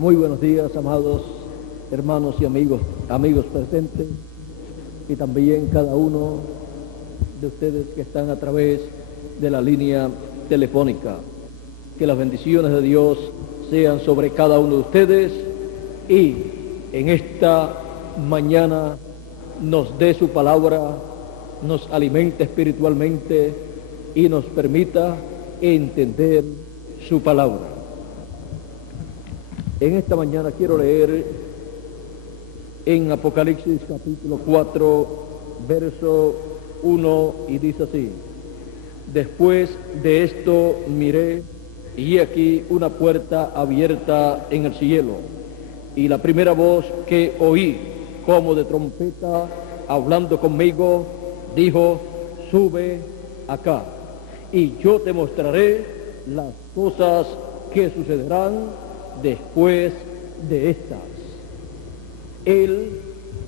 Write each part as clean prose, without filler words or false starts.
Muy buenos días, amados hermanos y amigos presentes, y también cada uno de ustedes que están a través de la línea telefónica. Que las bendiciones de Dios sean sobre cada uno de ustedes y en esta mañana nos dé su palabra, nos alimente espiritualmente y nos permita entender su palabra. En esta mañana quiero leer en Apocalipsis capítulo 4, verso 1, y dice así: Después de esto miré, y aquí una puerta abierta en el cielo, y la primera voz que oí, como de trompeta, hablando conmigo, dijo: Sube acá, y yo te mostraré las cosas que sucederán después de estas. El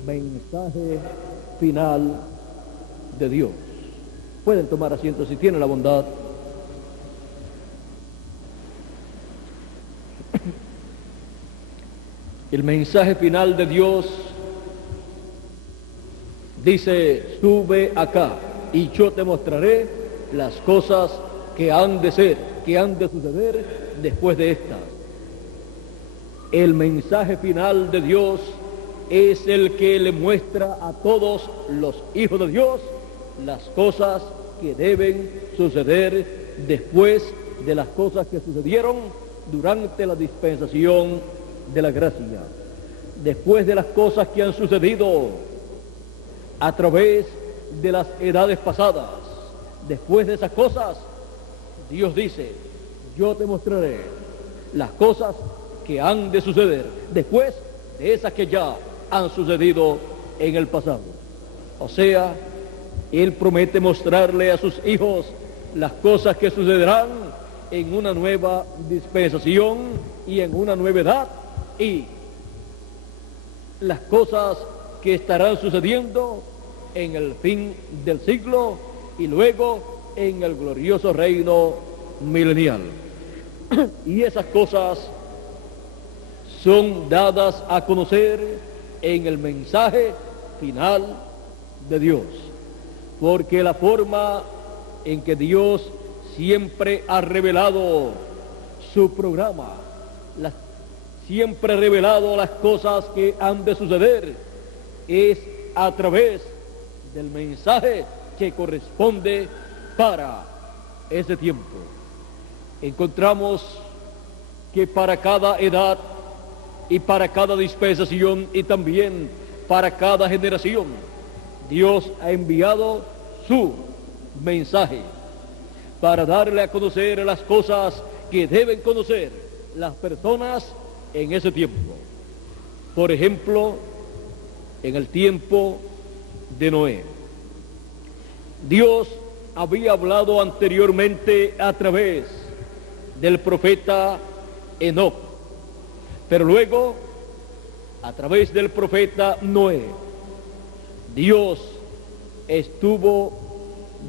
mensaje final de Dios. Pueden tomar asiento si tienen la bondad. El mensaje final de Dios dice: sube acá y yo te mostraré las cosas que han de ser, que han de suceder después de estas. El mensaje final de Dios es el que le muestra a todos los hijos de Dios las cosas que deben suceder después de las cosas que sucedieron durante la dispensación de la gracia. Después de las cosas que han sucedido a través de las edades pasadas, después de esas cosas, Dios dice: yo te mostraré las cosas que han de suceder después de esas que ya han sucedido en el pasado. O sea, Él promete mostrarle a sus hijos las cosas que sucederán en una nueva dispensación y en una nueva edad, y las cosas que estarán sucediendo en el fin del siglo y luego en el glorioso reino milenial. Y esas cosas son dadas a conocer en el mensaje final de Dios, porque la forma en que Dios siempre ha revelado su programa, siempre ha revelado las cosas que han de suceder, es a través del mensaje que corresponde para ese tiempo. Encontramos que para cada edad y para cada dispensación y también para cada generación, Dios ha enviado su mensaje para darle a conocer las cosas que deben conocer las personas en ese tiempo. Por ejemplo, en el tiempo de Noé, Dios había hablado anteriormente a través del profeta Enoc, pero luego a través del profeta Noé, Dios estuvo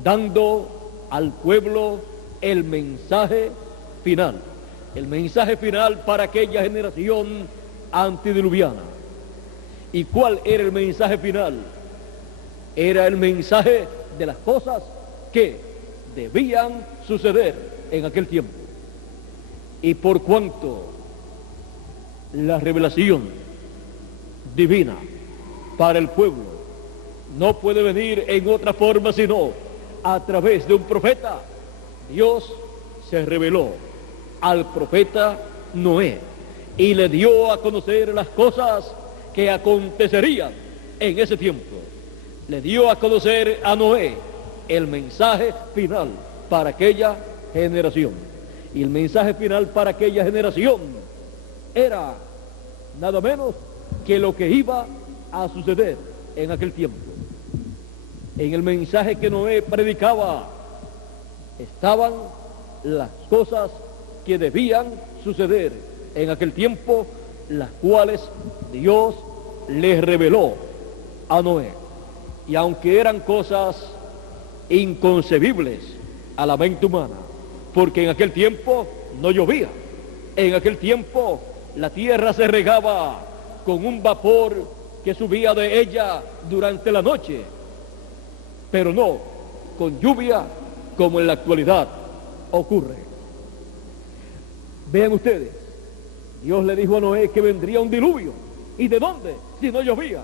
dando al pueblo el mensaje final para aquella generación antediluviana. ¿Y cuál era el mensaje final? Era el mensaje de las cosas que debían suceder en aquel tiempo. Y por cuanto la revelación divina para el pueblo no puede venir en otra forma sino a través de un profeta, Dios se reveló al profeta Noé y le dio a conocer las cosas que acontecerían en ese tiempo. Le dio a conocer a Noé el mensaje final para aquella generación. Y el mensaje final para aquella generación era nada menos que lo que iba a suceder en aquel tiempo. En el mensaje que Noé predicaba estaban las cosas que debían suceder en aquel tiempo, las cuales Dios les reveló a Noé. Y aunque eran cosas inconcebibles a la mente humana, porque en aquel tiempo no llovía, en aquel tiempo la tierra se regaba con un vapor que subía de ella durante la noche, pero no con lluvia como en la actualidad ocurre. Vean ustedes, Dios le dijo a Noé que vendría un diluvio. ¿Y de dónde? Si no llovía.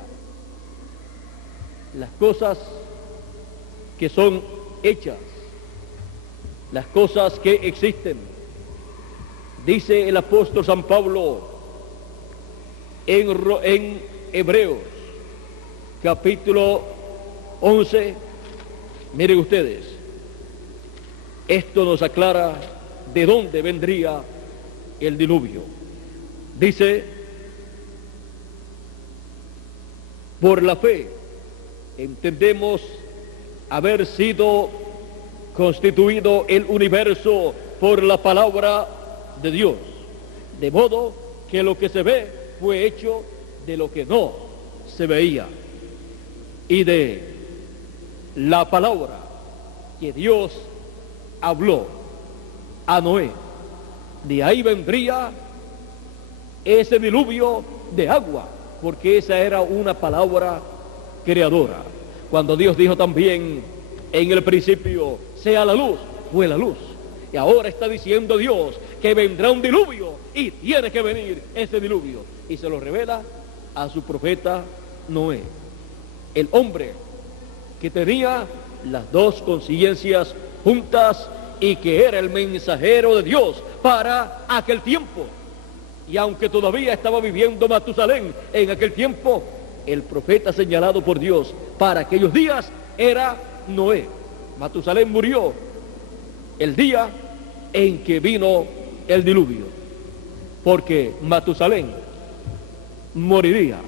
Las cosas que son hechas, las cosas que existen, dice el apóstol San Pablo en Hebreos capítulo 11, miren ustedes, esto nos aclara de dónde vendría el diluvio. Dice: por la fe entendemos haber sido constituido el universo por la palabra de Dios, de modo que lo que se ve fue hecho de lo que no se veía, y de la palabra que Dios habló a Noé, de ahí vendría ese diluvio de agua, porque esa era una palabra creadora. Cuando Dios dijo también en el principio, sea la luz, fue la luz. Y ahora está diciendo Dios que vendrá un diluvio y tiene que venir ese diluvio. Y se lo revela a su profeta Noé, el hombre que tenía las dos conciencias juntas y que era el mensajero de Dios para aquel tiempo. Y aunque todavía estaba viviendo Matusalén en aquel tiempo, el profeta señalado por Dios para aquellos días era Noé. Matusalén murió el día en que vino el diluvio, porque Matusalén moriría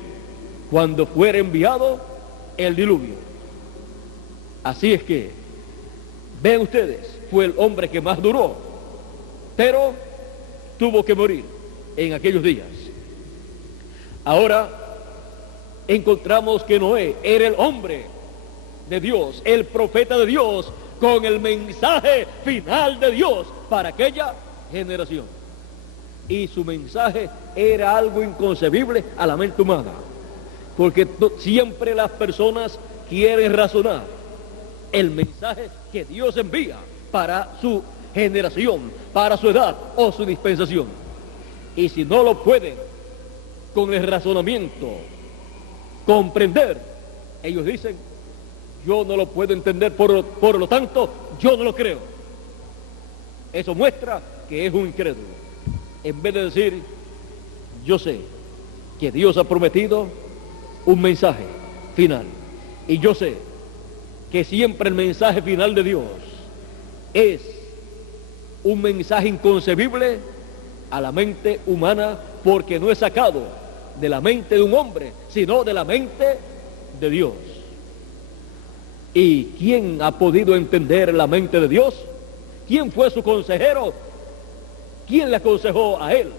cuando fuera enviado el diluvio. Así es que, ven ustedes, fue el hombre que más duró, pero tuvo que morir en aquellos días. Ahora encontramos que Noé era el hombre de Dios, el profeta de Dios, con el mensaje final de Dios para aquella generación. Y su mensaje era algo inconcebible a la mente humana, porque siempre las personas quieren razonar el mensaje que Dios envía para su generación, para su edad o su dispensación. Y si no lo pueden con el razonamiento comprender, ellos dicen: yo no lo puedo entender, por lo tanto yo no lo creo. Eso muestra que es un incrédulo, en vez de decir: yo sé que Dios ha prometido un mensaje final, y yo sé que siempre el mensaje final de Dios es un mensaje inconcebible a la mente humana, porque no es sacado de la mente de un hombre, sino de la mente de Dios. ¿Y quién ha podido entender la mente de Dios? ¿Quién fue su consejero? ¿Quién le aconsejó a él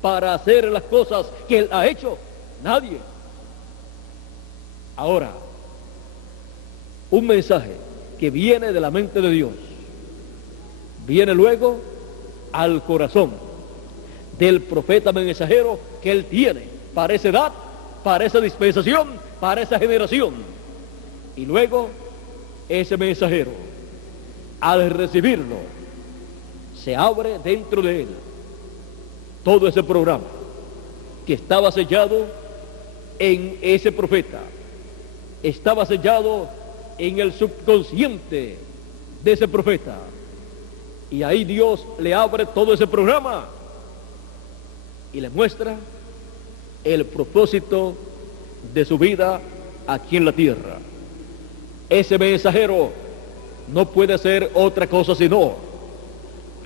para hacer las cosas que él ha hecho? Nadie. Ahora, un mensaje que viene de la mente de Dios viene luego al corazón del profeta mensajero que él tiene para esa edad, para esa dispensación, para esa generación. Y luego ese mensajero, al recibirlo, se abre dentro de él todo ese programa que estaba sellado en ese profeta, estaba sellado en el subconsciente de ese profeta, y ahí Dios le abre todo ese programa y le muestra el propósito de su vida aquí en la tierra. Ese mensajero no puede ser otra cosa sino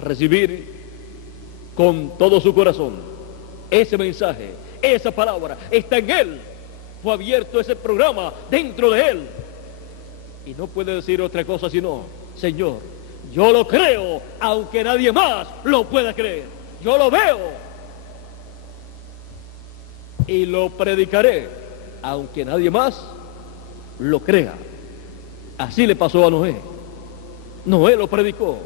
recibir con todo su corazón ese mensaje, esa palabra está en él, fue abierto ese programa dentro de él, y no puede decir otra cosa sino: Señor, yo lo creo, aunque nadie más lo pueda creer. Yo lo veo y lo predicaré, aunque nadie más lo crea. Así le pasó a Noé. Noé lo predicó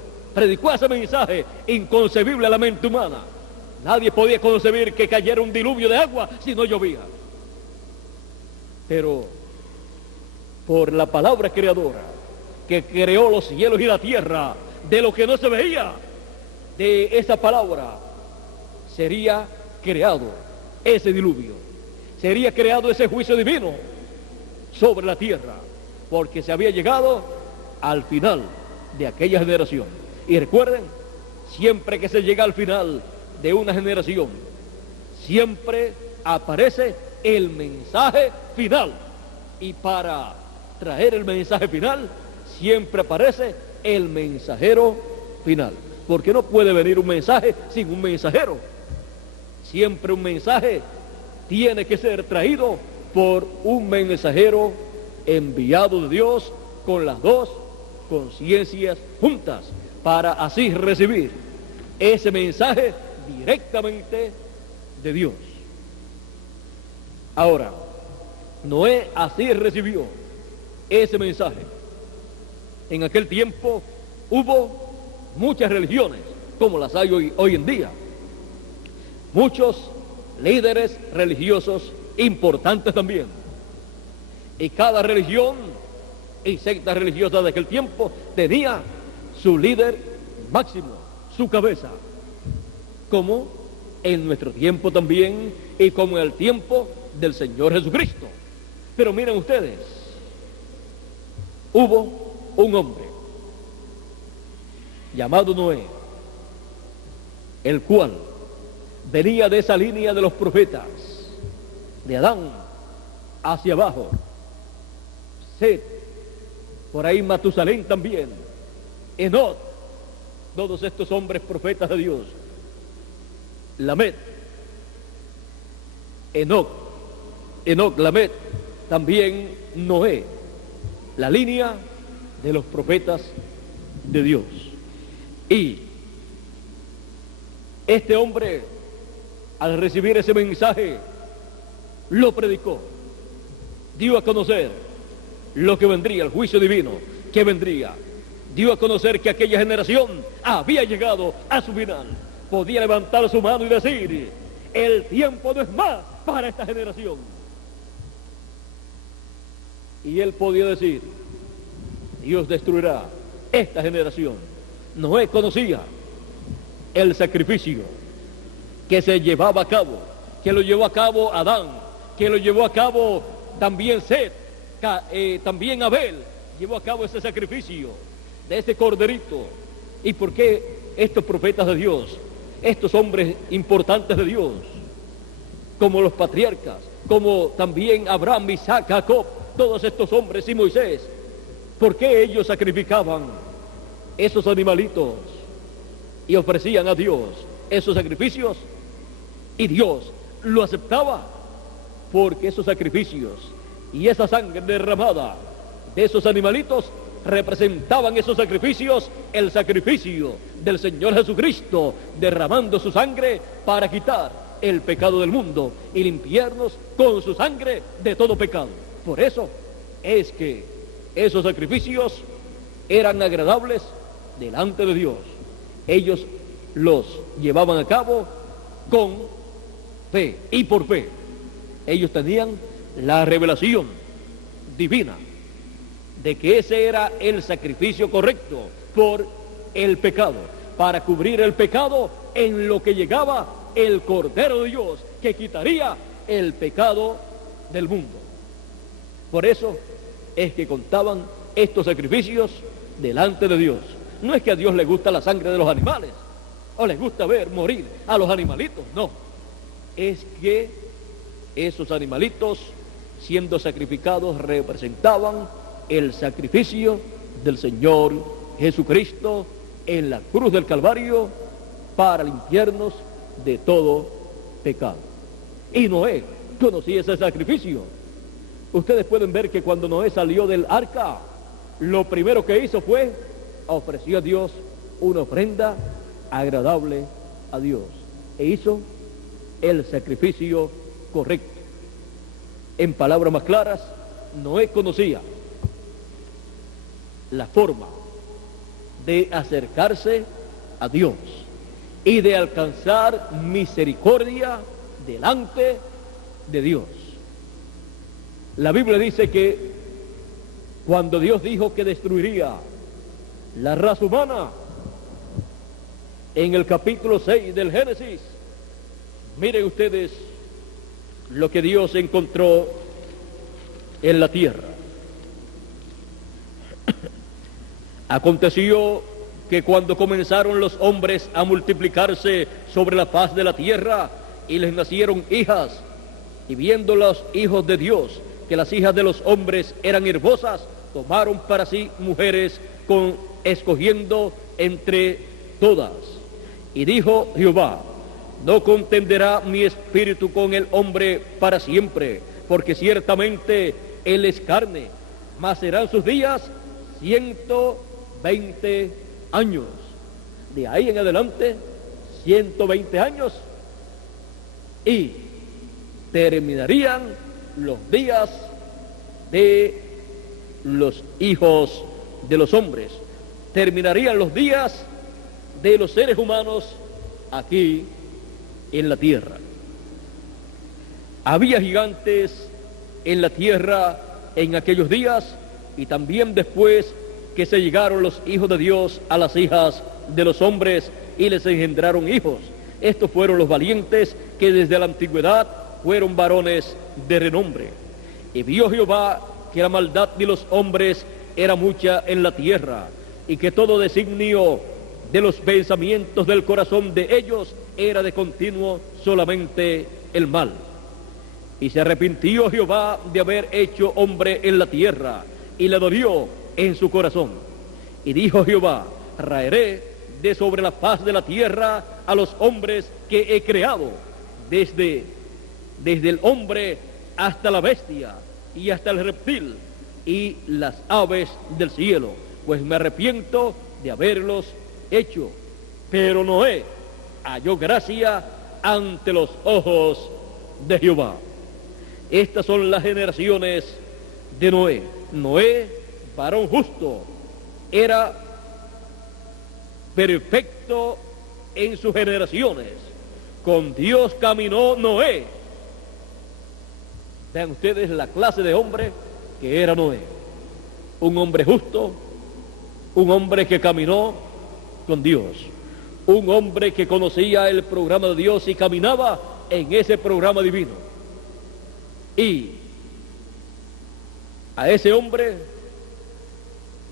ese mensaje inconcebible a la mente humana, Nadie podía concebir que cayera un diluvio de agua si no llovía. Pero por la palabra creadora que creó los cielos y la tierra, de lo que no se veía, de esa palabra sería creado ese diluvio, sería creado ese juicio divino sobre la tierra, porque se había llegado al final de aquella generación. Y recuerden, siempre que se llega al final de una generación, siempre aparece el mensaje final. Y para traer el mensaje final, siempre aparece el mensajero final. Porque no puede venir un mensaje sin un mensajero. Siempre un mensaje tiene que ser traído por un mensajero enviado de Dios con las dos conciencias juntas, para así recibir ese mensaje directamente de Dios. Ahora, Noé así recibió ese mensaje. En aquel tiempo hubo muchas religiones, como las hay hoy en día. Muchos líderes religiosos importantes también. Y cada religión y secta religiosa de aquel tiempo tenía su líder máximo, su cabeza. Como en nuestro tiempo también, y como en el tiempo del Señor Jesucristo. Pero miren ustedes, hubo un hombre llamado Noé, el cual venía de esa línea de los profetas, de Adán hacia abajo, Set, por ahí Matusalén también, Enoc, todos estos hombres profetas de Dios, Lamet, Enoc, Lamet, también Noé, la línea de los profetas de Dios. Y este hombre, al recibir ese mensaje, lo predicó, dio a conocer lo que vendría, el juicio divino que vendría, dio a conocer que aquella generación había llegado a su final. Podía levantar su mano y decir: el tiempo no es más para esta generación. Y él podía decir: Dios destruirá esta generación. Noé conocía el sacrificio que se llevaba a cabo, que lo llevó a cabo Adán, que lo llevó a cabo también Set, también Abel llevó a cabo ese sacrificio de ese corderito. ¿Y por qué estos profetas de Dios, estos hombres importantes de Dios, como los patriarcas, como también Abraham, Isaac, Jacob, todos estos hombres y Moisés, por qué ellos sacrificaban esos animalitos y ofrecían a Dios esos sacrificios? Y Dios lo aceptaba, porque esos sacrificios y esa sangre derramada de esos animalitos representaban esos sacrificios, el sacrificio del Señor Jesucristo, derramando su sangre para quitar el pecado del mundo y limpiarnos con su sangre de todo pecado. Por eso es que esos sacrificios eran agradables delante de Dios. Ellos los llevaban a cabo con fe y por fe. Ellos tenían la revelación divina de que ese era el sacrificio correcto por el pecado, para cubrir el pecado, en lo que llegaba el Cordero de Dios, que quitaría el pecado del mundo. Por eso es que contaban estos sacrificios delante de Dios. No es que a Dios le gusta la sangre de los animales, o le gusta ver morir a los animalitos, no. Es que esos animalitos, siendo sacrificados, representaban el sacrificio del Señor Jesucristo en la cruz del Calvario para limpiarnos de todo pecado. Y Noé conocía ese sacrificio. Ustedes pueden ver que cuando Noé salió del arca, lo primero que hizo fue ofreció a Dios una ofrenda agradable a Dios, e hizo el sacrificio correcto. En palabras más claras, Noé conocía la forma de acercarse a Dios y de alcanzar misericordia delante de Dios. La Biblia dice que cuando Dios dijo que destruiría la raza humana, en el capítulo 6 del Génesis, miren ustedes lo que Dios encontró en la tierra. Aconteció que cuando comenzaron los hombres a multiplicarse sobre la faz de la tierra y les nacieron hijas, y viendo los hijos de Dios que las hijas de los hombres eran hermosas, tomaron para sí mujeres escogiendo entre todas. Y dijo Jehová: no contenderá mi espíritu con el hombre para siempre, porque ciertamente él es carne, mas serán sus días 120 años. De ahí en adelante, 120 años, y terminarían los días de los hijos de los hombres. Terminarían los días de los seres humanos aquí en la tierra. Había gigantes en la tierra en aquellos días, y también después que se llegaron los hijos de Dios a las hijas de los hombres y les engendraron hijos. Estos fueron los valientes que desde la antigüedad fueron varones de renombre. Y vio Jehová que la maldad de los hombres era mucha en la tierra, y que todo designio de los pensamientos del corazón de ellos era de continuo solamente el mal. Y se arrepintió Jehová de haber hecho hombre en la tierra, y le dolió en su corazón. Y dijo Jehová: raeré de sobre la faz de la tierra a los hombres que he creado, desde el hombre hasta la bestia, y hasta el reptil, y las aves del cielo, pues me arrepiento de haberlos hecho. Pero Noé halló gracia ante los ojos de Jehová. Estas son las generaciones de Noé. Noé, varón justo, era perfecto en sus generaciones. Con Dios caminó Noé. Vean ustedes la clase de hombre que era Noé. Un hombre justo, un hombre que caminó con Dios, un hombre que conocía el programa de Dios y caminaba en ese programa divino. Y a ese hombre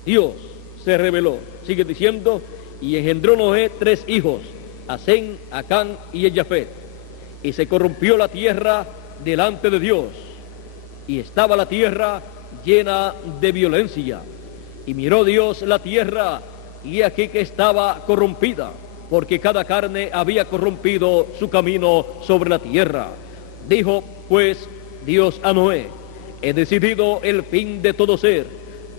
Dios se reveló. Sigue diciendo: y engendró Noé 3 hijos, a Sem, a Cam y a Jafet. Y se corrompió la tierra delante de Dios, y estaba la tierra llena de violencia. Y miró Dios la tierra, y aquí que estaba corrompida, porque cada carne había corrompido su camino sobre la tierra. Dijo pues Dios a Noé: he decidido el fin de todo ser,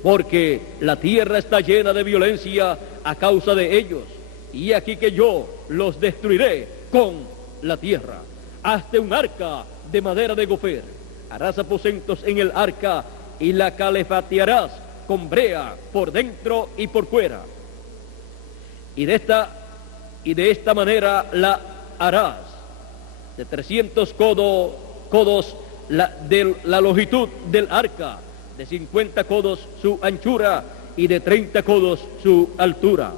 porque la tierra está llena de violencia a causa de ellos, y aquí que yo los destruiré con la tierra. Hazte un arca de madera de gofer, harás aposentos en el arca, y la calefatearás con brea por dentro y por fuera. Y de esta manera la harás, de 300 codos la longitud del arca, de 50 codos su anchura, y de 30 codos su altura.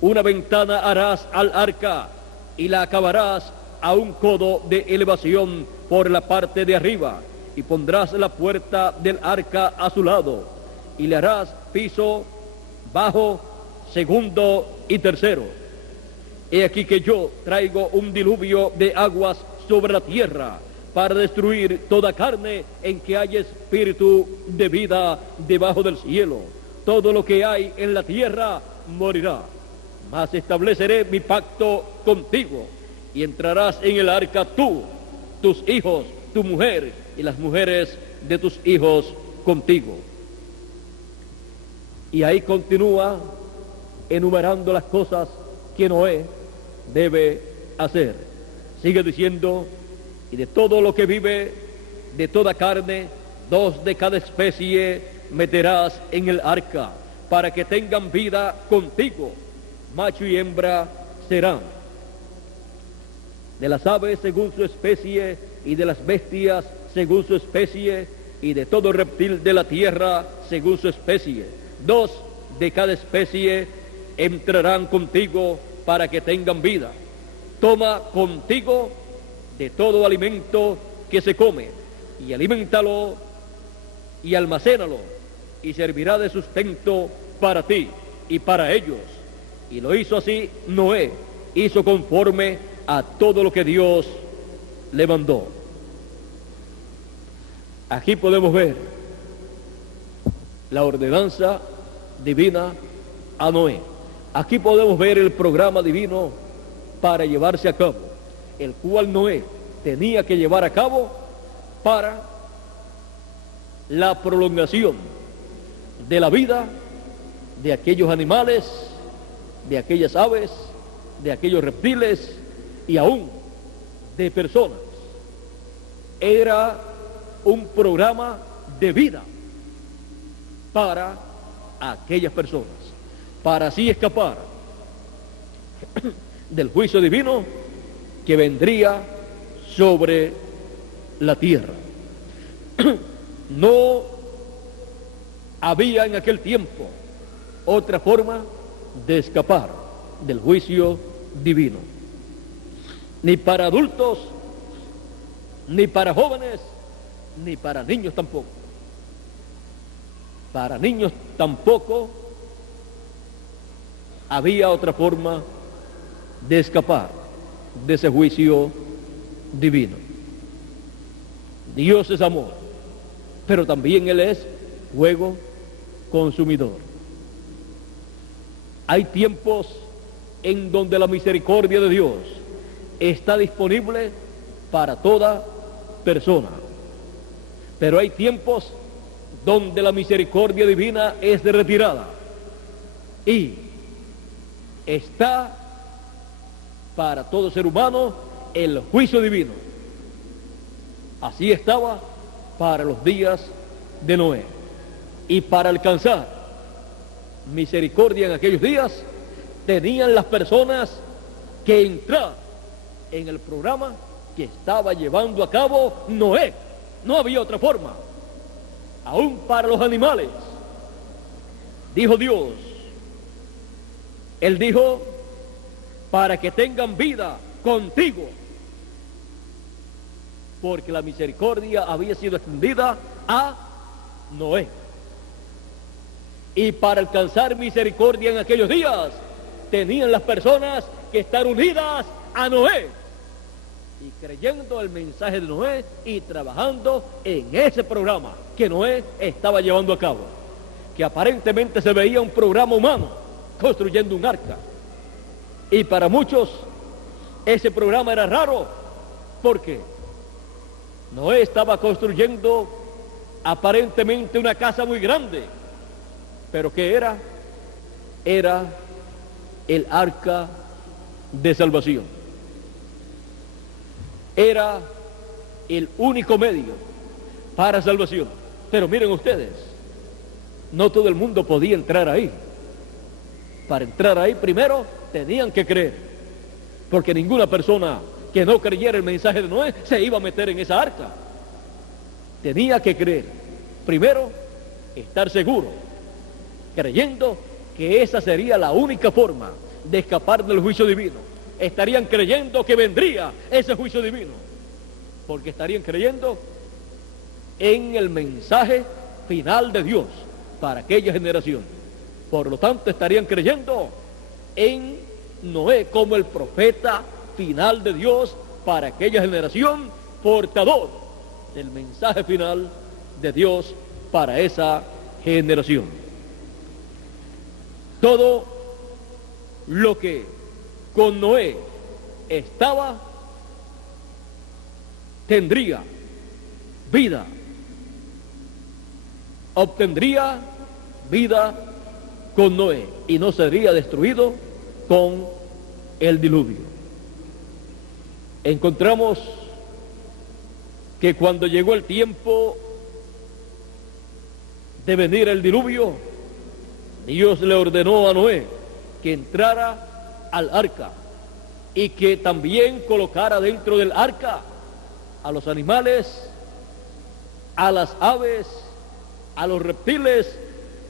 Una ventana harás al arca, y la acabarás a 1 codo de elevación por la parte de arriba, y pondrás la puerta del arca a su lado, y le harás piso, bajo, segundo y tercero. He aquí que yo traigo un diluvio de aguas sobre la tierra, para destruir toda carne en que haya espíritu de vida debajo del cielo. Todo lo que hay en la tierra morirá. Mas estableceré mi pacto contigo, y entrarás en el arca tú, tus hijos, tu mujer, y las mujeres de tus hijos contigo. Y ahí continúa enumerando las cosas que Noé debe hacer. Sigue diciendo: y de todo lo que vive, de toda carne, 2 de cada especie meterás en el arca, para que tengan vida contigo, macho y hembra serán. de las aves según su especie, y de las bestias según su especie, y de todo reptil de la tierra según su especie. 2 de cada especie entrarán contigo para que tengan vida. Toma contigo de todo alimento que se come, y aliméntalo y almacénalo, y servirá de sustento para ti y para ellos. Y lo hizo así Noé, hizo conforme a todo lo que Dios le mandó. Aquí podemos ver la ordenanza divina a Noé. Aquí podemos ver el programa divino para llevarse a cabo, el cual Noé tenía que llevar a cabo para la prolongación de la vida de aquellos animales, de aquellas aves, de aquellos reptiles y aún de personas. Era un programa de vida para aquellas personas, para así escapar del juicio divino que vendría sobre la tierra. No había en aquel tiempo otra forma de escapar del juicio divino, ni para adultos, ni para jóvenes, ni para niños tampoco. Para niños tampoco había otra forma de escapar de ese juicio divino. Dios es amor, pero también Él es fuego consumidor. Hay tiempos en donde la misericordia de Dios está disponible para toda persona, pero hay tiempos donde la misericordia divina es de retirada y está para todo ser humano el juicio divino. Así estaba para los días de Noé. Y para alcanzar misericordia en aquellos días, tenían las personas que entrar en el programa que estaba llevando a cabo Noé. No había otra forma. Aún para los animales, dijo Dios, Él dijo, para que tengan vida contigo, porque la misericordia había sido extendida a Noé. Y para alcanzar misericordia en aquellos días, tenían las personas que estar unidas a Noé, y creyendo el mensaje de Noé y trabajando en ese programa que Noé estaba llevando a cabo, que aparentemente se veía un programa humano construyendo un arca. Y para muchos ese programa era raro, porque Noé estaba construyendo aparentemente una casa muy grande, pero ¿qué era? Era el arca de salvación. Era el único medio para salvación. Pero miren ustedes, no todo el mundo podía entrar ahí. Para entrar ahí primero tenían que creer, porque ninguna persona que no creyera el mensaje de Noé se iba a meter en esa arca. Tenía que creer. Primero, estar seguro, creyendo que esa sería la única forma de escapar del juicio divino. Estarían creyendo que vendría ese juicio divino, porque estarían creyendo en el mensaje final de Dios para aquella generación. Por lo tanto, estarían creyendo en Noé como el profeta final de Dios para aquella generación, portador del mensaje final de Dios para esa generación. Todo lo que con Noé estaba tendría vida, obtendría vida con Noé y no sería destruido con el diluvio. Encontramos que cuando llegó el tiempo de venir el diluvio, Dios le ordenó a Noé que entrara al arca y que también colocara dentro del arca a los animales, a las aves, a los reptiles,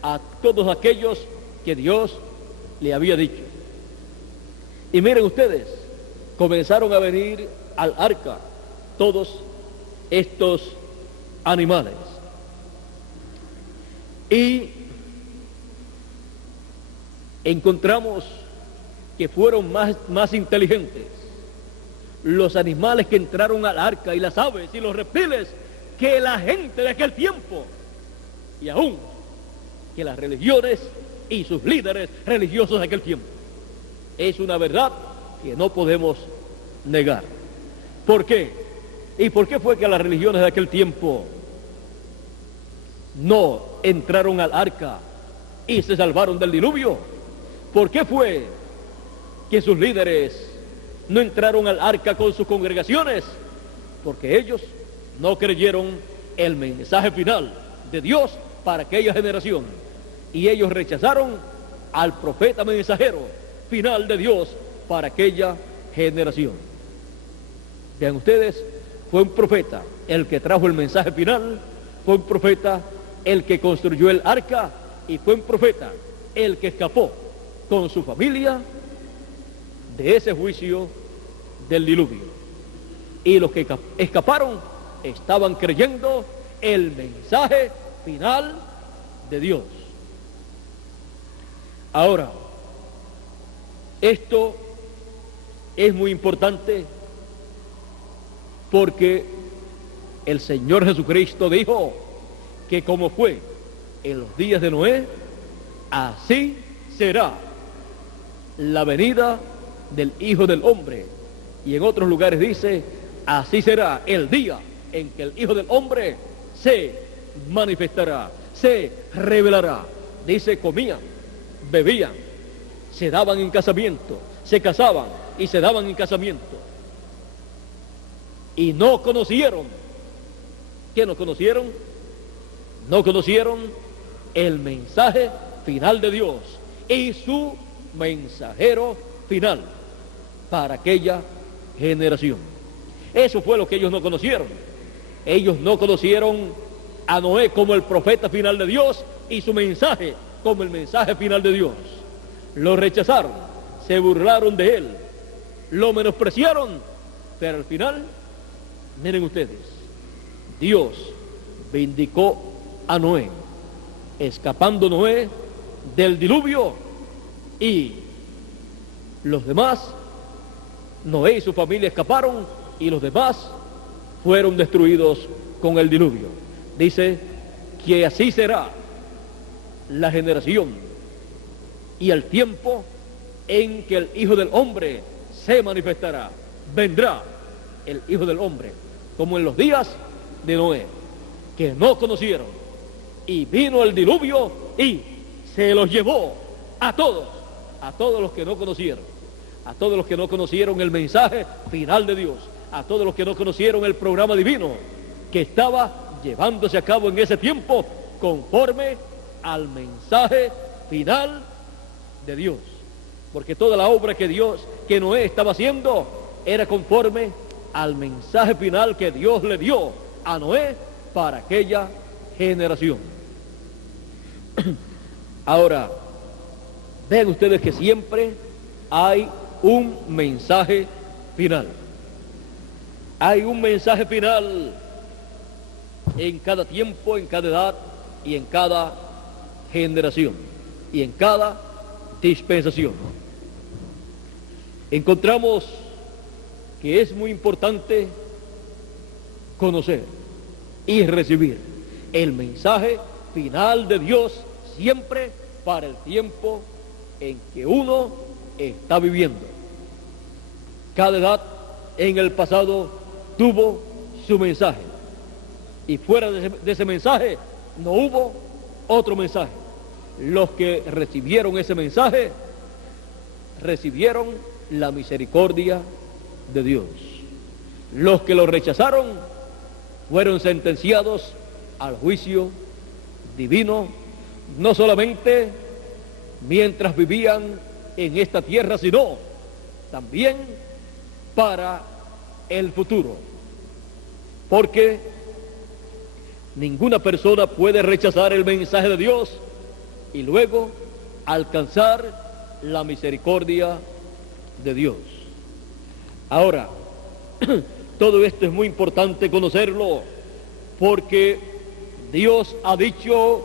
a todos aquellos que Dios le había dicho. Y miren ustedes, comenzaron a venir al arca todos estos animales. Y encontramos que fueron más inteligentes los animales que entraron al arca y las aves y los reptiles que la gente de aquel tiempo, y aún que las religiones y sus líderes religiosos de aquel tiempo. Es una verdad que no podemos negar. ¿Por qué? ¿Y por qué fue que las religiones de aquel tiempo no entraron al arca y se salvaron del diluvio? ¿Por qué fue que sus líderes no entraron al arca con sus congregaciones? Porque ellos no creyeron el mensaje final de Dios para aquella generación, y ellos rechazaron al profeta mensajero final de Dios para aquella generación. Vean ustedes, fue un profeta el que trajo el mensaje final, fue un profeta el que construyó el arca, y fue un profeta el que escapó con su familia de ese juicio del diluvio. Y los que escaparon estaban creyendo el mensaje final de Dios. Ahora, esto es muy importante porque el Señor Jesucristo dijo que como fue en los días de Noé, así será la venida del Hijo del Hombre. Y en otros lugares dice, así será el día en que el Hijo del Hombre se manifestará, se revelará. Dice, comían, bebían, se daban en casamiento, se casaban y se daban en casamiento. Y no conocieron. ¿Qué no conocieron? No conocieron el mensaje final de Dios y su mensajero final para aquella generación. Eso fue lo que ellos no conocieron. Ellos no conocieron a Noé como el profeta final de Dios y su mensaje como el mensaje final de Dios. Lo rechazaron, se burlaron de él, lo menospreciaron, pero al final, miren ustedes, Dios vindicó a Noé, escapando Noé del diluvio, y los demás, Noé y su familia escaparon, y los demás fueron destruidos con el diluvio. Dice que así será la generación y el tiempo en que el Hijo del Hombre se manifestará. Vendrá el Hijo del Hombre, como en los días de Noé, que no conocieron, y vino el diluvio y se los llevó a todos los que no conocieron, a todos los que no conocieron el mensaje final de Dios, a todos los que no conocieron el programa divino que estaba llevándose a cabo en ese tiempo conforme al mensaje final de Dios. Porque toda la obra que Noé estaba haciendo era conforme al mensaje final que Dios le dio a Noé para aquella generación. Ahora, vean ustedes que siempre hay un mensaje final. Hay un mensaje final en cada tiempo, en cada edad y en cada generación y en cada dispensación. Encontramos que es muy importante conocer y recibir el mensaje final de Dios siempre para el tiempo en que uno está viviendo. Cada edad en el pasado tuvo su mensaje, y fuera de ese mensaje no hubo otro mensaje. Los que recibieron ese mensaje recibieron la misericordia de Dios. Los que lo rechazaron fueron sentenciados al juicio divino, no solamente mientras vivían en esta tierra, sino también para el futuro. Porque ninguna persona puede rechazar el mensaje de Dios y luego alcanzar la misericordia de Dios. Ahora, todo esto es muy importante conocerlo, porque Dios ha dicho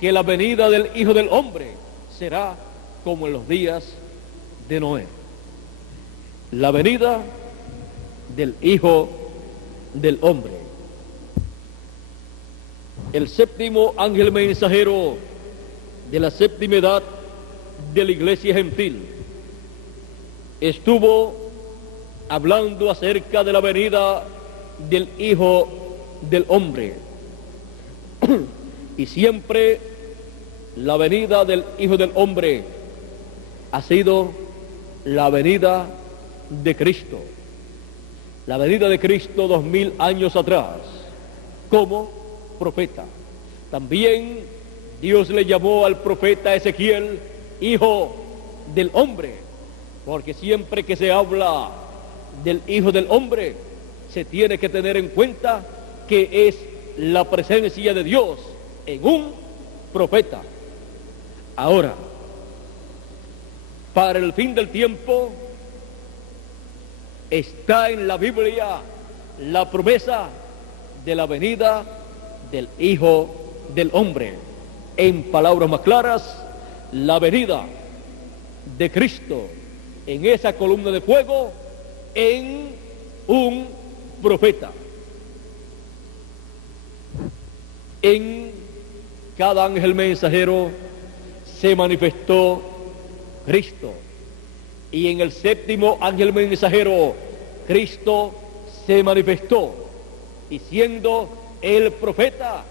que la venida del Hijo del Hombre será como en los días de Noé. La venida del Hijo del Hombre. El séptimo ángel mensajero de la séptima edad de la iglesia gentil estuvo hablando acerca de la venida del Hijo del Hombre. Y siempre la venida del Hijo del Hombre ha sido la venida de Cristo. La venida de Cristo 2000 años atrás, como profeta. También Dios le llamó al profeta Ezequiel Hijo del Hombre, porque siempre que se habla del Hijo del Hombre, se tiene que tener en cuenta que es la presencia de Dios en un profeta. Ahora, para el fin del tiempo, está en la Biblia la promesa de la venida del Hijo del Hombre. En palabras más claras, la venida de Cristo en esa columna de fuego en un profeta. En cada ángel mensajero se manifestó Cristo, y en el séptimo ángel mensajero Cristo se manifestó, y siendo el profeta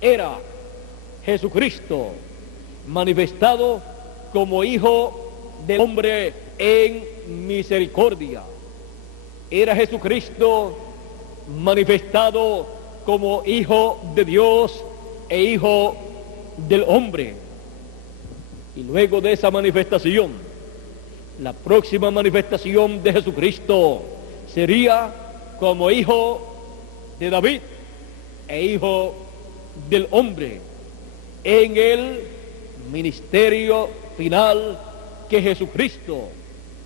era Jesucristo manifestado como Hijo del Hombre en misericordia. Era Jesucristo manifestado como Hijo de Dios e Hijo del Hombre. Y luego de esa manifestación, la próxima manifestación de Jesucristo sería como Hijo de David e Hijo del Hombre en el ministerio final que Jesucristo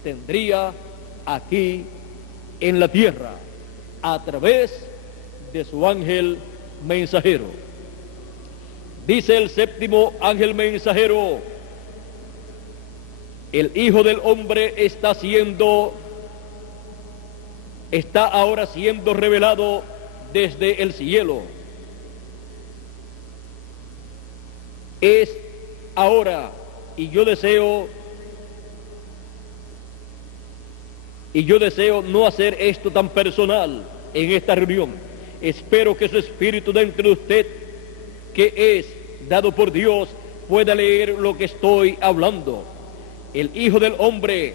tendría aquí en la tierra a través de su ángel mensajero. Dice el séptimo ángel mensajero: el Hijo del Hombre está ahora siendo revelado desde el cielo. Es ahora, y yo deseo no hacer esto tan personal en esta reunión. Espero que su espíritu dentro de usted, que es dado por Dios, pueda leer lo que estoy hablando. El Hijo del Hombre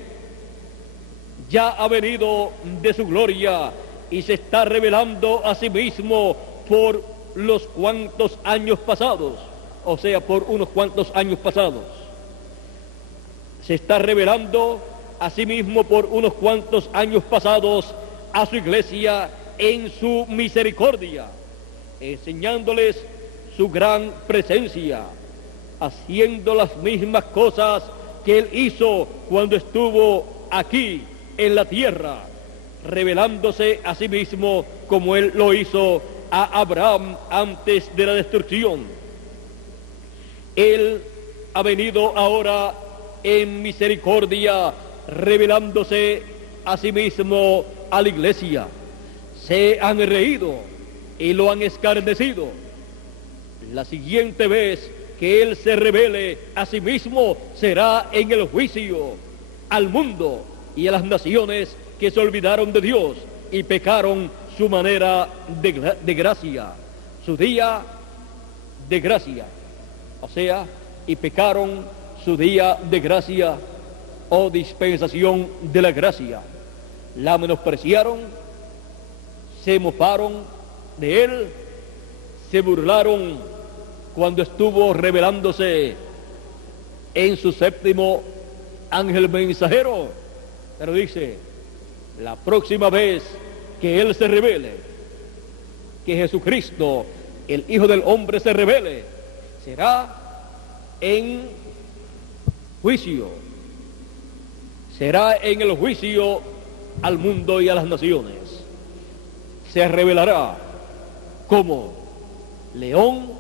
ya ha venido de su gloria y se está revelando a sí mismo por los cuantos años pasados, o sea, por unos cuantos años pasados. Se está revelando a sí mismo por unos cuantos años pasados a su iglesia en su misericordia, enseñándoles su gran presencia, haciendo las mismas cosas que Él hizo cuando estuvo aquí en la tierra, revelándose a sí mismo como Él lo hizo a Abraham antes de la destrucción. Él ha venido ahora en misericordia, revelándose a sí mismo a la iglesia. Se han reído y lo han escarnecido. La siguiente vez que Él se revele a sí mismo será en el juicio al mundo y a las naciones que se olvidaron de Dios y pecaron su manera de gracia, su día de gracia, o sea, y pecaron su día de gracia o dispensación de la gracia. La menospreciaron, se mofaron de Él, se burlaron cuando estuvo revelándose en su séptimo ángel mensajero. Pero dice, la próxima vez que Él se revele, que Jesucristo, el Hijo del Hombre, se revele, será en juicio, será en el juicio al mundo y a las naciones. Se revelará como león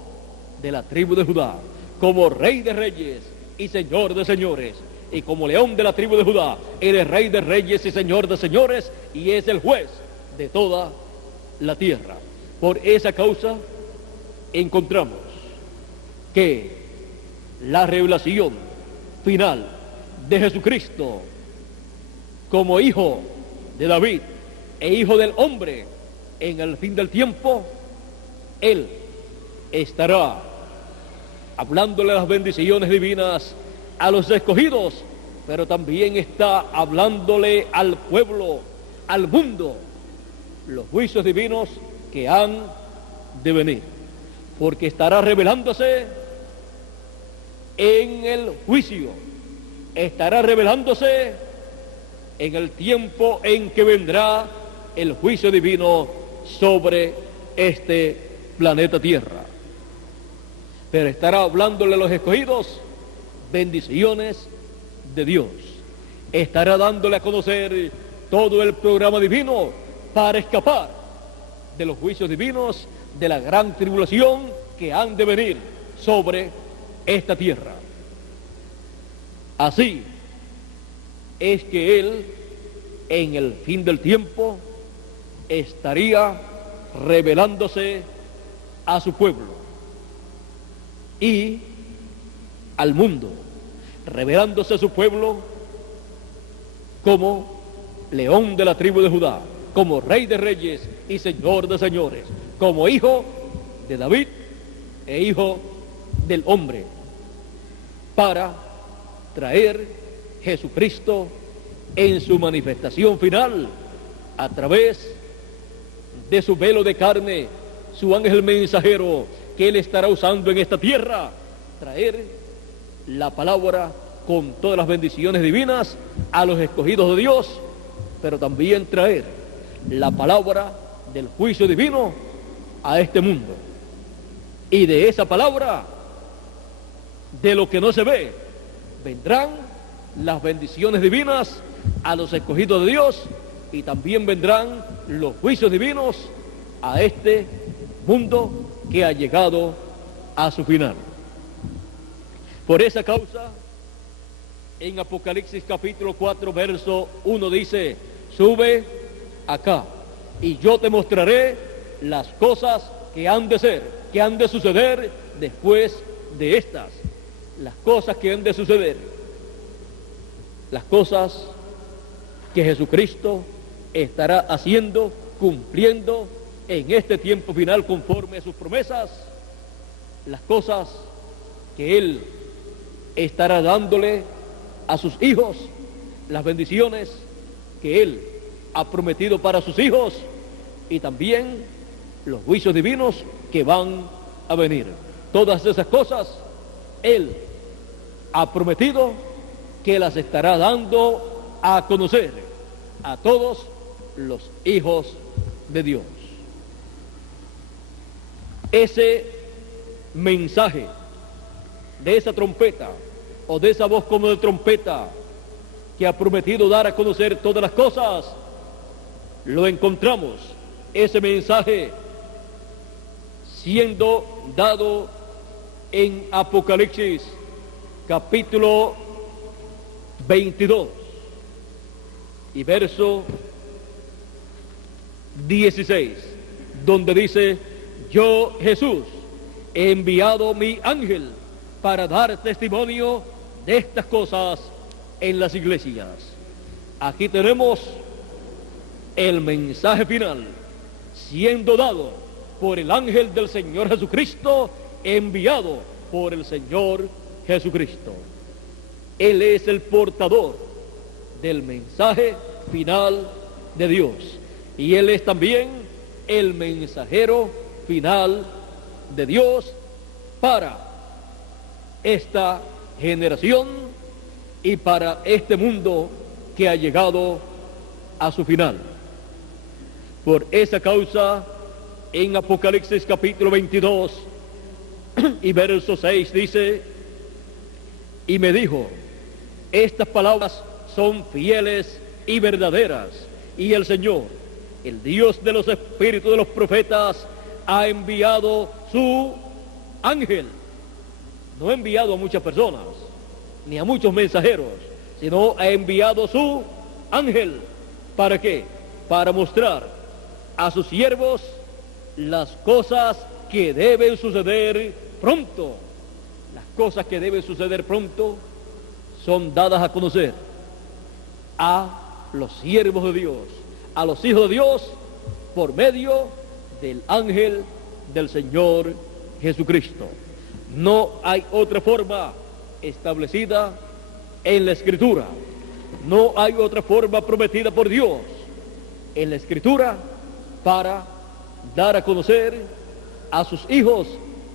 de la tribu de Judá, como Rey de reyes y Señor de señores. Y como león de la tribu de Judá, Él es Rey de reyes y Señor de señores, y es el juez de toda la tierra. Por esa causa encontramos que la revelación final de Jesucristo como hijo de David e hijo del hombre en el fin del tiempo, Él estará hablándole las bendiciones divinas a los escogidos, pero también está hablándole al pueblo, al mundo, los juicios divinos que han de venir, porque estará revelándose en el juicio, estará revelándose en el tiempo en que vendrá el juicio divino sobre este planeta Tierra. Pero estará hablándole a los escogidos bendiciones de Dios. Estará dándole a conocer todo el programa divino para escapar de los juicios divinos, de la gran tribulación que han de venir sobre esta tierra. Así es que Él, en el fin del tiempo, estaría revelándose a su pueblo y al mundo, revelándose a su pueblo como león de la tribu de Judá, como Rey de reyes y Señor de señores, como hijo de David e hijo del hombre, para traer Jesucristo en su manifestación final a través de su velo de carne, su ángel mensajero que Él estará usando en esta tierra, traer la palabra con todas las bendiciones divinas a los escogidos de Dios, pero también traer la palabra del juicio divino a este mundo. Y de esa palabra, de lo que no se ve, vendrán las bendiciones divinas a los escogidos de Dios, y también vendrán los juicios divinos a este mundo que ha llegado a su final. Por esa causa, en Apocalipsis capítulo 4, verso 1 dice: sube acá y yo te mostraré las cosas que han de ser, que han de suceder después de estas. Las cosas que han de suceder, las cosas que Jesucristo estará haciendo, cumpliendo en este tiempo final conforme a sus promesas, las cosas que Él estará dándole a sus hijos, las bendiciones que Él ha prometido para sus hijos, y también los juicios divinos que van a venir. Todas esas cosas Él ha prometido que las estará dando a conocer a todos los hijos de Dios. Ese mensaje de esa trompeta, o de esa voz como de trompeta, que ha prometido dar a conocer todas las cosas, lo encontramos, ese mensaje, siendo dado en Apocalipsis capítulo 22 y verso 16, donde dice: yo, Jesús, he enviado mi ángel para dar testimonio de estas cosas en las iglesias. Aquí tenemos el mensaje final siendo dado por el ángel del Señor Jesucristo, enviado por el Señor Jesucristo. Él es el portador del mensaje final de Dios, y Él es también el mensajero final de Dios para esta generación y para este mundo que ha llegado a su final. Por esa causa, en Apocalipsis capítulo 22 y verso 6 dice: y me dijo, estas palabras son fieles y verdaderas, y el Señor, el Dios de los espíritus de los profetas, ha enviado su ángel. No ha enviado a muchas personas, ni a muchos mensajeros, sino ha enviado su ángel. ¿Para qué? Para mostrar a sus siervos las cosas que deben suceder pronto. Las cosas que deben suceder pronto son dadas a conocer a los siervos de Dios, a los hijos de Dios, por medio del ángel del Señor Jesucristo. No hay otra forma establecida en la Escritura. No hay otra forma prometida por Dios en la Escritura para dar a conocer a sus hijos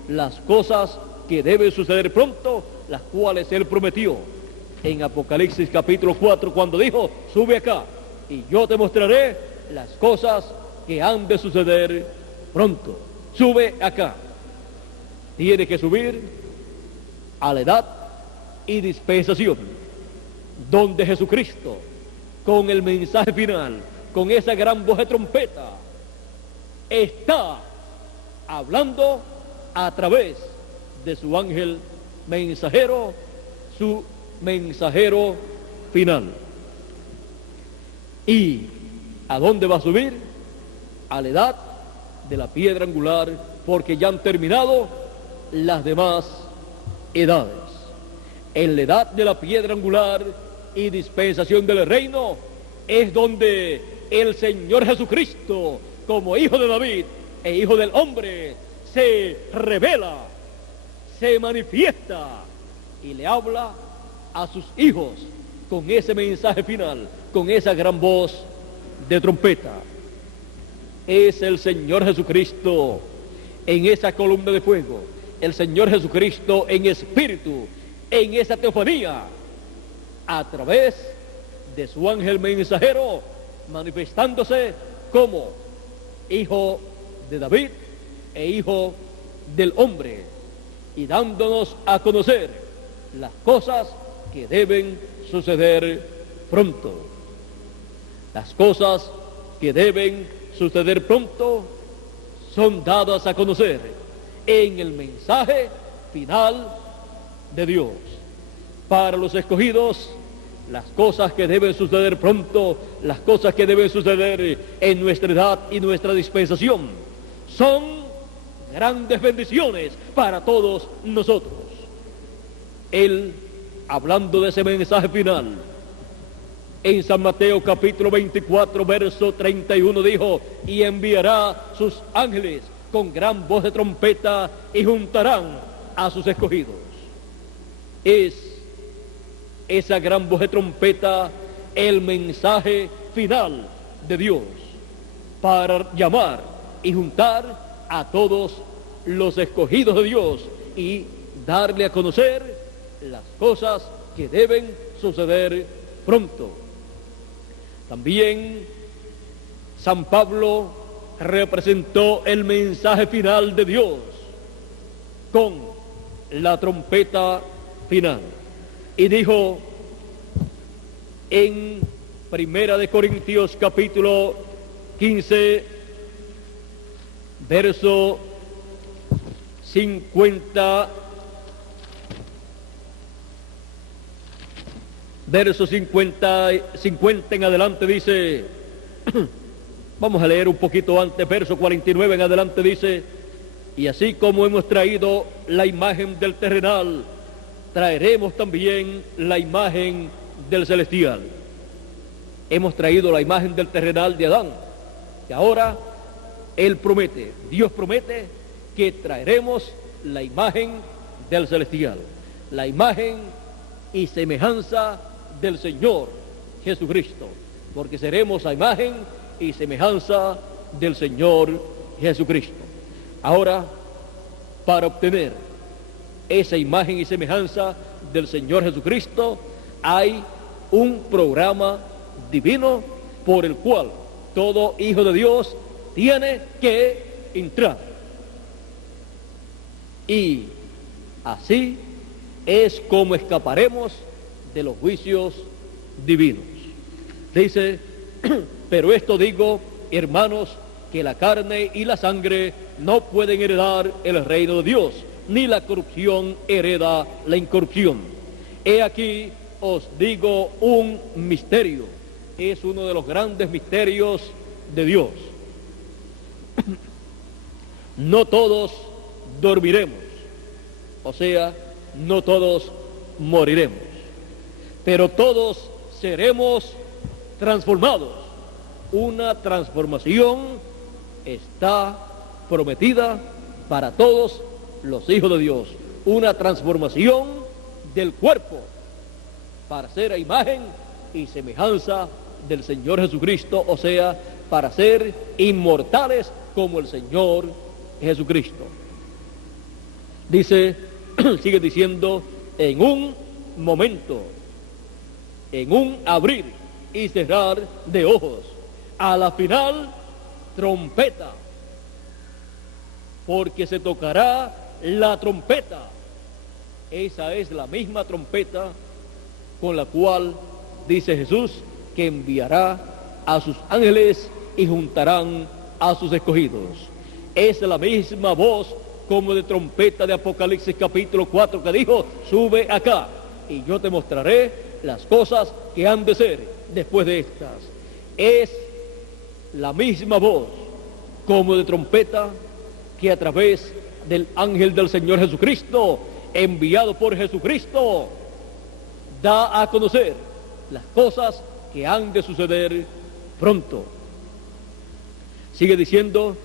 las cosas que deben suceder pronto, las cuales Él prometió en Apocalipsis capítulo 4, cuando dijo: sube acá y yo te mostraré las cosas que han de suceder pronto. Sube acá. Tiene que subir a la edad y dispensación, donde Jesucristo, con el mensaje final, con esa gran voz de trompeta, está hablando a través de su ángel mensajero, su mensajero final. ¿Y a dónde va a subir? A la edad de la piedra angular, porque ya han terminado las demás edades. En la edad de la piedra angular y dispensación del reino es donde el Señor Jesucristo, como hijo de David e hijo del hombre, se revela, se manifiesta y le habla a sus hijos con ese mensaje final, con esa gran voz de trompeta. Es el Señor Jesucristo en esa columna de fuego, el Señor Jesucristo en espíritu, en esa teofanía, a través de su ángel mensajero, manifestándose como hijo de David e hijo del hombre, y dándonos a conocer las cosas que deben suceder pronto. Las cosas que deben suceder pronto son dadas a conocer en el mensaje final de Dios. Para los escogidos, las cosas que deben suceder pronto, las cosas que deben suceder en nuestra edad y nuestra dispensación, son grandes bendiciones para todos nosotros. Él, hablando de ese mensaje final, en San Mateo capítulo 24, verso 31, dijo: y enviará sus ángeles con gran voz de trompeta y juntarán a sus escogidos. Es esa gran voz de trompeta el mensaje final de Dios para llamar y juntar a todos los escogidos de Dios y darle a conocer las cosas que deben suceder pronto. También San Pablo representó el mensaje final de Dios con la trompeta final y dijo en Primera de Corintios capítulo 15, verso 50, verso 50 en adelante dice, vamos a leer un poquito antes, verso 49 en adelante dice: y así como hemos traído la imagen del terrenal, traeremos también la imagen del celestial. Hemos traído la imagen del terrenal de Adán, que ahora Él promete, Dios promete que traeremos la imagen del celestial, la imagen y semejanza del Señor Jesucristo, porque seremos a imagen y semejanza del Señor Jesucristo. Ahora, para obtener esa imagen y semejanza del Señor Jesucristo, hay un programa divino por el cual todo hijo de Dios tiene que entrar. Y así es como escaparemos de los juicios divinos. Dice, pero esto digo, hermanos, que la carne y la sangre no pueden heredar el reino de Dios, ni la corrupción hereda la incorrupción. He aquí os digo un misterio. Es uno de los grandes misterios de Dios. No todos dormiremos, o sea, no todos moriremos, pero todos seremos transformados. Una transformación está prometida para todos los hijos de Dios. Una transformación del cuerpo para ser a imagen y semejanza del Señor Jesucristo, o sea, para ser inmortales como el Señor Jesucristo. Dice, sigue diciendo, en un momento, en un abrir y cerrar de ojos, a la final trompeta, porque se tocará la trompeta. Esa es la misma trompeta con la cual dice Jesús que enviará a sus ángeles y juntarán a sus escogidos. Es la misma voz como de trompeta de Apocalipsis capítulo 4 que dijo, sube acá y yo te mostraré las cosas que han de ser después de estas. Es la misma voz como de trompeta que a través del ángel del Señor Jesucristo, enviado por Jesucristo, da a conocer las cosas que han de suceder pronto. Sigue diciendo,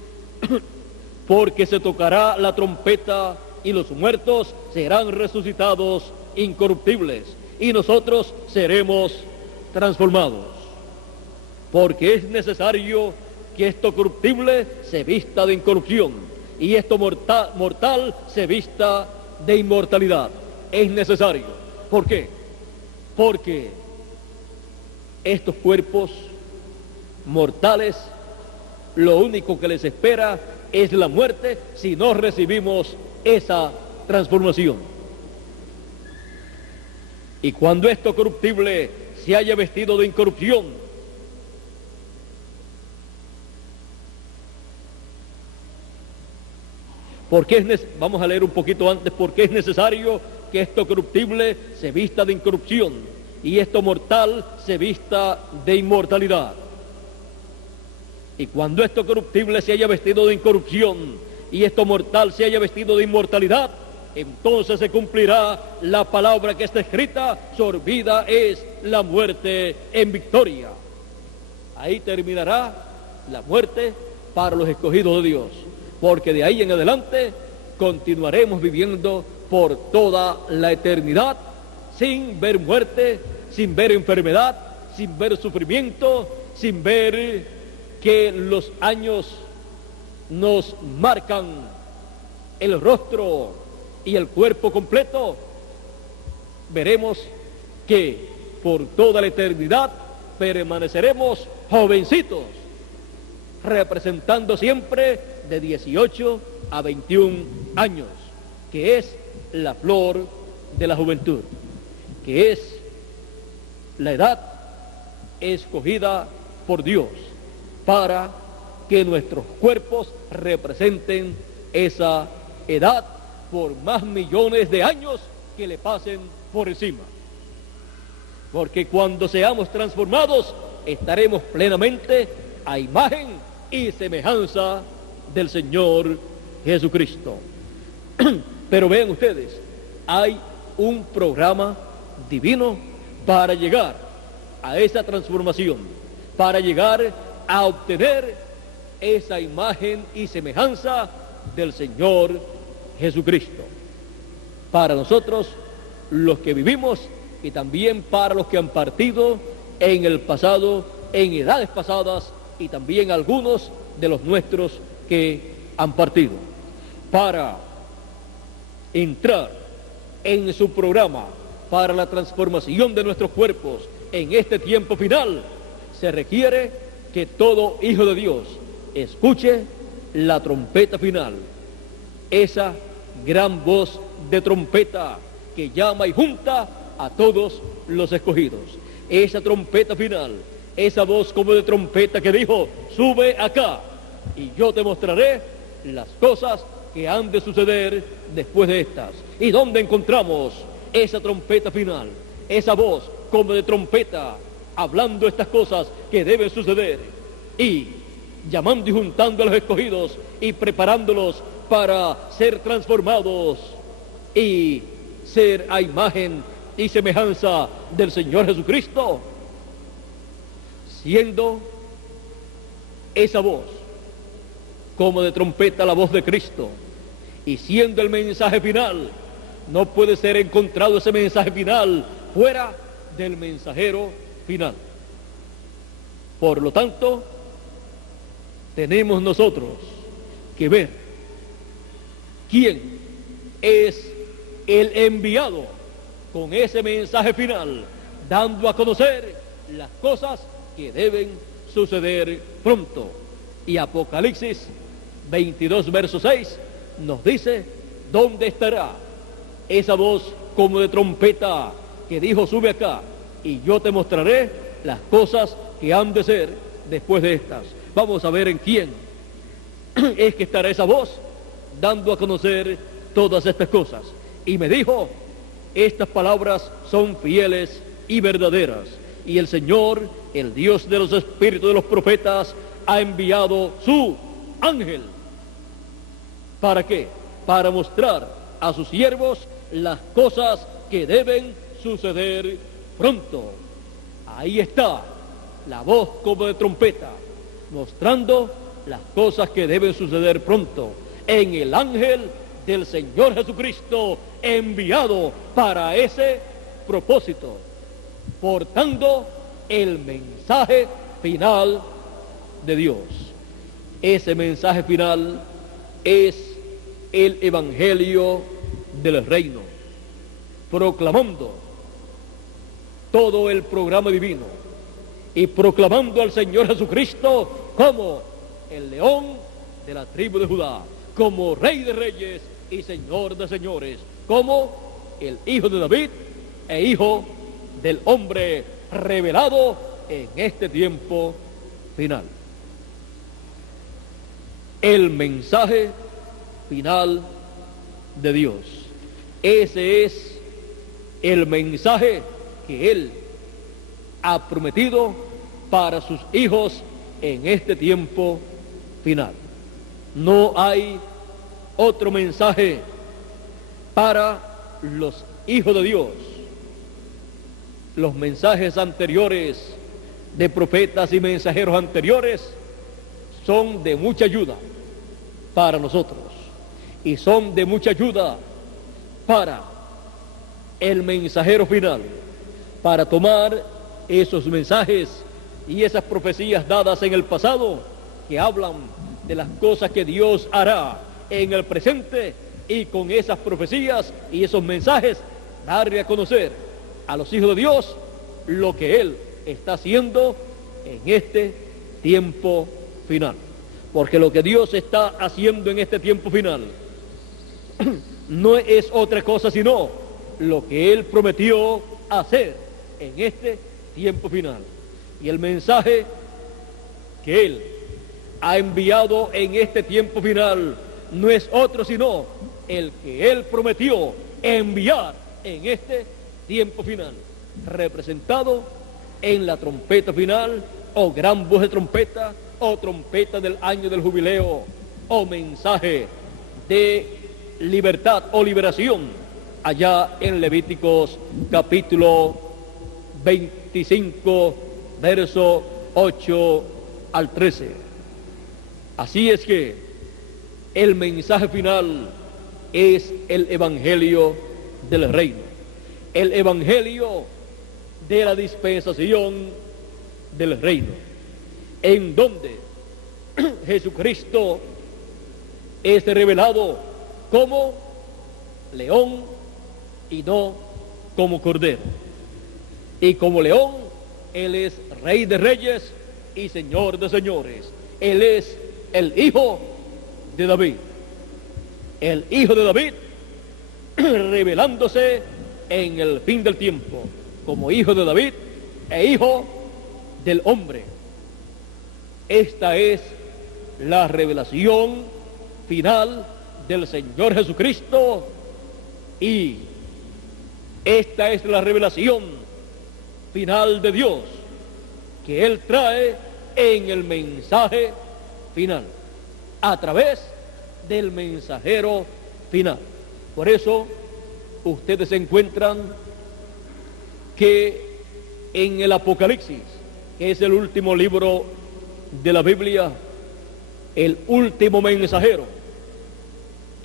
porque se tocará la trompeta y los muertos serán resucitados incorruptibles y nosotros seremos transformados. Porque es necesario que esto corruptible se vista de incorrupción y esto mortal se vista de inmortalidad. Es necesario. ¿Por qué? Porque estos cuerpos mortales, lo único que les espera es la muerte si no recibimos esa transformación. Y cuando esto corruptible se haya vestido de incorrupción, vamos a leer un poquito antes, porque es necesario que esto corruptible se vista de incorrupción y esto mortal se vista de inmortalidad. Y cuando esto corruptible se haya vestido de incorrupción y esto mortal se haya vestido de inmortalidad, entonces se cumplirá la palabra que está escrita, sorbida es la muerte en victoria. Ahí terminará la muerte para los escogidos de Dios, porque de ahí en adelante continuaremos viviendo por toda la eternidad, sin ver muerte, sin ver enfermedad, sin ver sufrimiento, sin ver que los años nos marcan el rostro y el cuerpo completo. Veremos que por toda la eternidad permaneceremos jovencitos, representando siempre de 18 a 21 años, que es la flor de la juventud, que es la edad escogida por Dios para que nuestros cuerpos representen esa edad por más millones de años que le pasen por encima. Porque cuando seamos transformados, estaremos plenamente a imagen y semejanza del Señor Jesucristo. Pero vean ustedes, hay un programa divino para llegar a esa transformación, para llegar a obtener esa imagen y semejanza del Señor Jesucristo. Para nosotros, los que vivimos, y también para los que han partido en el pasado, en edades pasadas, y también algunos de los nuestros que han partido, para entrar en su programa para la transformación de nuestros cuerpos en este tiempo final. se requiere que todo hijo de Dios escuche la trompeta final, esa gran voz de trompeta que llama y junta a todos los escogidos. Esa trompeta final, esa voz como de trompeta que dijo: sube acá y yo te mostraré las cosas que han de suceder después de estas. ¿Y dónde encontramos esa trompeta final? Esa voz como de trompeta hablando estas cosas que deben suceder y llamando y juntando a los escogidos y preparándolos para ser transformados y ser a imagen y semejanza del Señor Jesucristo, siendo esa voz como de trompeta la voz de Cristo y siendo el mensaje final. No puede ser encontrado ese mensaje final fuera del mensajero final. Por lo tanto, tenemos nosotros que ver quién es el enviado con ese mensaje final, dando a conocer las cosas que deben suceder pronto. Y Apocalipsis 22, verso 6, nos dice dónde estará esa voz como de trompeta que dijo: sube acá y yo te mostraré las cosas que han de ser después de estas. Vamos a ver en quién es que estará esa voz dando a conocer todas estas cosas. Y me dijo: estas palabras son fieles y verdaderas, y el Señor, el Dios de los espíritus de los profetas, ha enviado su ángel. ¿Para qué? Para mostrar a sus siervos las cosas que deben suceder pronto. Ahí está la voz como de trompeta, mostrando las cosas que deben suceder pronto, en el ángel del Señor Jesucristo, enviado para ese propósito, portando el mensaje final de Dios. Ese mensaje final es el evangelio del reino, proclamando todo el programa divino y proclamando al Señor Jesucristo como el león de la tribu de Judá, como Rey de reyes y Señor de señores, como el Hijo de David e Hijo del hombre revelado en este tiempo final. El mensaje final de Dios. Ese es el mensaje que Él ha prometido para sus hijos en este tiempo final. No hay otro mensaje para los hijos de Dios. Los mensajes anteriores de profetas y mensajeros anteriores son de mucha ayuda para nosotros y son de mucha ayuda para el mensajero final, para tomar esos mensajes y esas profecías dadas en el pasado que hablan de las cosas que Dios hará en el presente, y con esas profecías y esos mensajes darle a conocer a los hijos de Dios lo que Él está haciendo en este tiempo final. Porque lo que Dios está haciendo en este tiempo final no es otra cosa sino lo que Él prometió hacer en este tiempo final. Y el mensaje que Él ha enviado en este tiempo final no es otro sino el que Él prometió enviar en este tiempo final, representado en la trompeta final, o gran voz de trompeta, o trompeta del año del jubileo, o mensaje de libertad o liberación, allá en Levíticos capítulo 25, verso 8 al 13. Así es que el mensaje final es el evangelio del reino, el evangelio de la dispensación del reino, en donde Jesucristo es revelado como león y no como cordero. Y como león Él es Rey de Reyes y Señor de Señores. Él es el Hijo de David. El Hijo de David revelándose en el fin del tiempo como Hijo de David e Hijo del hombre. Esta es la revelación final del Señor Jesucristo y esta es la revelación final de Dios que Él trae en el mensaje final, a través del mensajero final. Por eso ustedes encuentran que en el Apocalipsis, que es el último libro de la Biblia, el último mensajero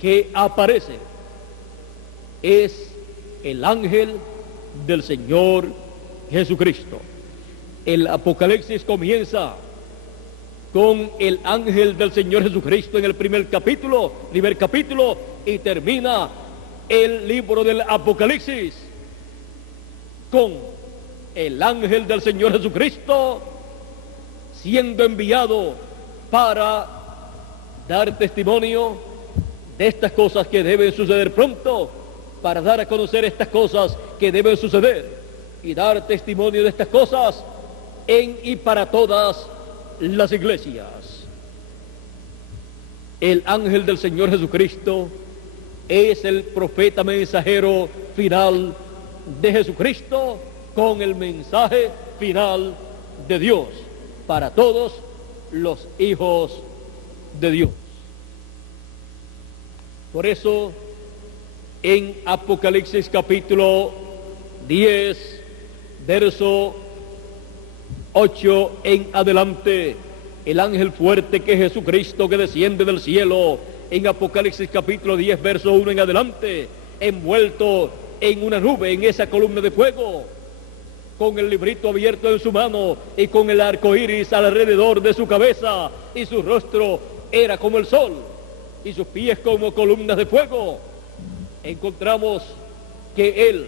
que aparece es el ángel del Señor Jesucristo. El Apocalipsis comienza con el ángel del Señor Jesucristo en el primer capítulo, y termina el libro del Apocalipsis con el ángel del Señor Jesucristo siendo enviado para dar testimonio de estas cosas que deben suceder pronto, para dar a conocer estas cosas que deben suceder y dar testimonio de estas cosas en y para todas las iglesias. El ángel del Señor Jesucristo es el profeta mensajero final de Jesucristo con el mensaje final de Dios para todos los hijos de Dios. Por eso, en Apocalipsis capítulo 10, verso 8 en adelante, el ángel fuerte que es Jesucristo que desciende del cielo, en Apocalipsis capítulo 10, verso 1 en adelante, envuelto en una nube, en esa columna de fuego, con el librito abierto en su mano y con el arco iris alrededor de su cabeza, y su rostro era como el sol y sus pies como columnas de fuego. Encontramos que él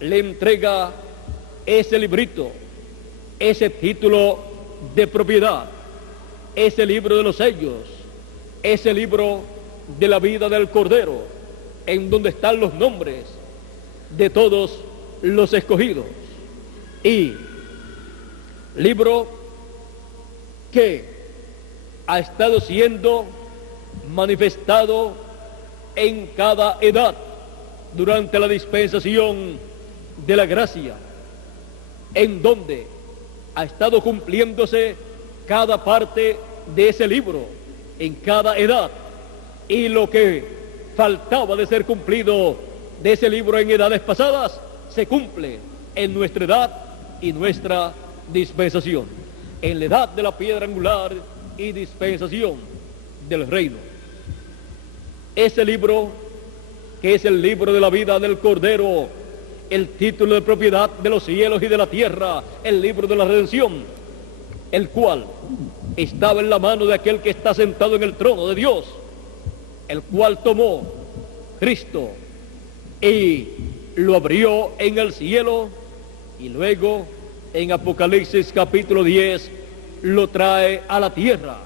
le entrega ese librito, ese título de propiedad, ese libro de los sellos, ese libro de la vida del Cordero, en donde están los nombres de todos los escogidos, y libro que ha estado siendo manifestado en cada edad durante la dispensación de la gracia, en donde ha estado cumpliéndose cada parte de ese libro en cada edad, y lo que faltaba de ser cumplido de ese libro en edades pasadas se cumple en nuestra edad y nuestra dispensación, en la edad de la piedra angular y dispensación del reino. Ese libro, que es el libro de la vida del Cordero, el título de propiedad de los cielos y de la tierra, el libro de la redención, el cual estaba en la mano de aquel que está sentado en el trono de Dios, el cual tomó Cristo y lo abrió en el cielo, y luego en Apocalipsis capítulo 10 lo trae a la tierra.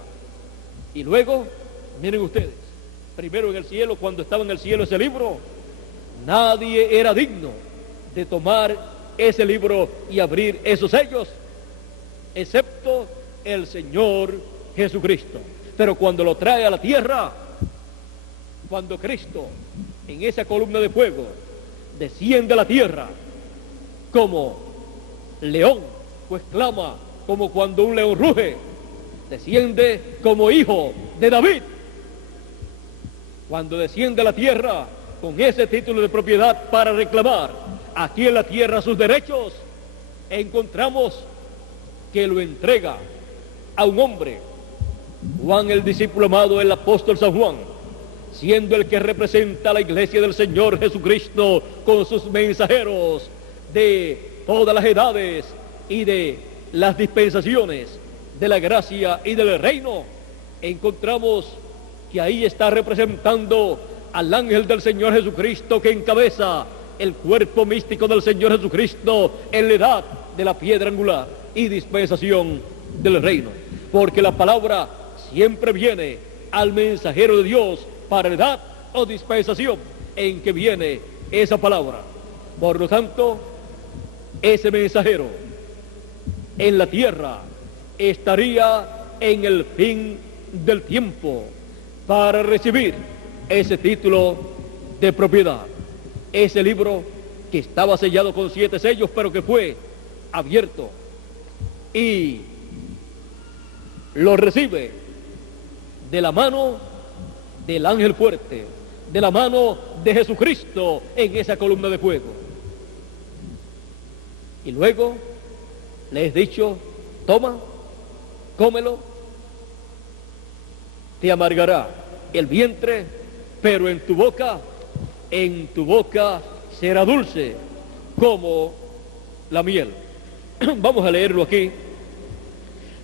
Y luego, miren ustedes, primero en el cielo, cuando estaba en el cielo ese libro, nadie era digno de tomar ese libro y abrir esos sellos, excepto el Señor Jesucristo. Pero cuando lo trae a la tierra, cuando Cristo en esa columna de fuego desciende a la tierra como león, pues clama como cuando un león ruge, desciende como hijo de David. Cuando desciende a la tierra con ese título de propiedad para reclamar aquí en la tierra sus derechos, encontramos que lo entrega a un hombre, Juan el discípulo amado, el apóstol San Juan, siendo el que representa a la iglesia del Señor Jesucristo con sus mensajeros de todas las edades y de las dispensaciones de la gracia y del reino. Encontramos que ahí está representando al ángel del Señor Jesucristo, que encabeza el cuerpo místico del Señor Jesucristo en la edad de la piedra angular y dispensación del reino. Porque la palabra siempre viene al mensajero de Dios para edad o dispensación en que viene esa palabra. Por lo tanto, ese mensajero en la tierra estaría en el fin del tiempo para recibir ese título de propiedad. Ese libro que estaba sellado con 7 sellos, pero que fue abierto y lo recibe de la mano del ángel fuerte, de la mano de Jesucristo en esa columna de fuego. Y luego le es dicho: toma, cómelo, te amargará el vientre, pero en tu boca será dulce como la miel. Vamos a leerlo aquí.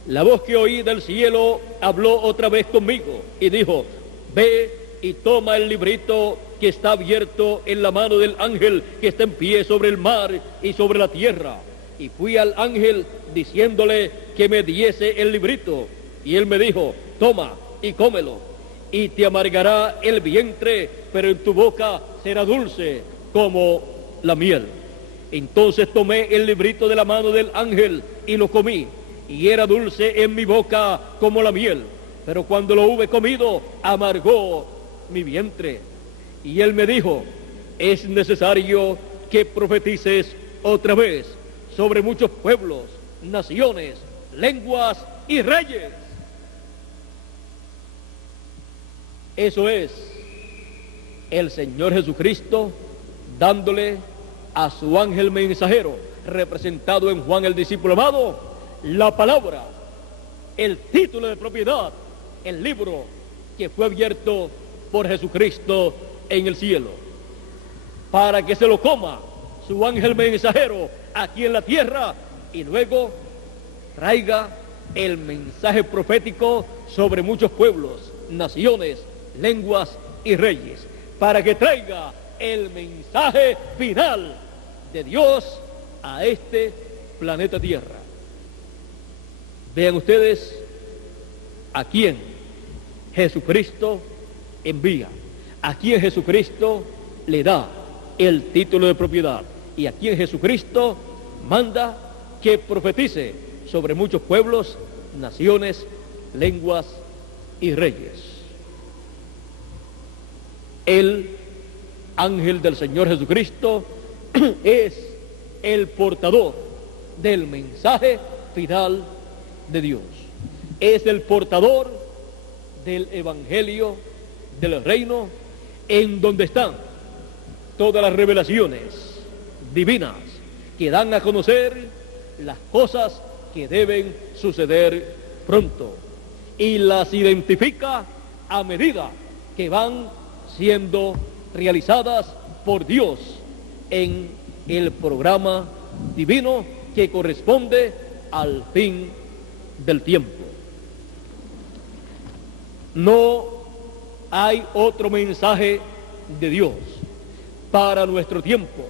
La voz que oí del cielo habló otra vez conmigo y dijo: ve y toma el librito que está abierto en la mano del ángel que está en pie sobre el mar y sobre la tierra. Y fui al ángel diciéndole que me diese el librito, y él me dijo: toma y cómelo, y te amargará el vientre, pero en tu boca será dulce como la miel. Entonces tomé el librito de la mano del ángel y lo comí, y era dulce en mi boca como la miel, pero cuando lo hube comido, amargó mi vientre. Y él me dijo: es necesario que profetices otra vez sobre muchos pueblos, naciones, lenguas y reyes. Eso es el Señor Jesucristo dándole a su ángel mensajero, representado en Juan el discípulo amado, la palabra, el título de propiedad, el libro que fue abierto por Jesucristo en el cielo, para que se lo coma su ángel mensajero aquí en la tierra y luego traiga el mensaje profético sobre muchos pueblos, naciones, lenguas y reyes, para que traiga el mensaje final de Dios a este planeta Tierra. Vean ustedes a quién Jesucristo envía, a quién Jesucristo le da el título de propiedad y a quién Jesucristo manda que profetice sobre muchos pueblos, naciones, lenguas y reyes. El ángel del Señor Jesucristo es el portador del mensaje final de Dios. Es el portador del evangelio del reino, en donde están todas las revelaciones divinas que dan a conocer las cosas que deben suceder pronto y las identifica a medida que van siendo realizadas por Dios en el programa divino que corresponde al fin del tiempo. No hay otro mensaje de Dios para nuestro tiempo,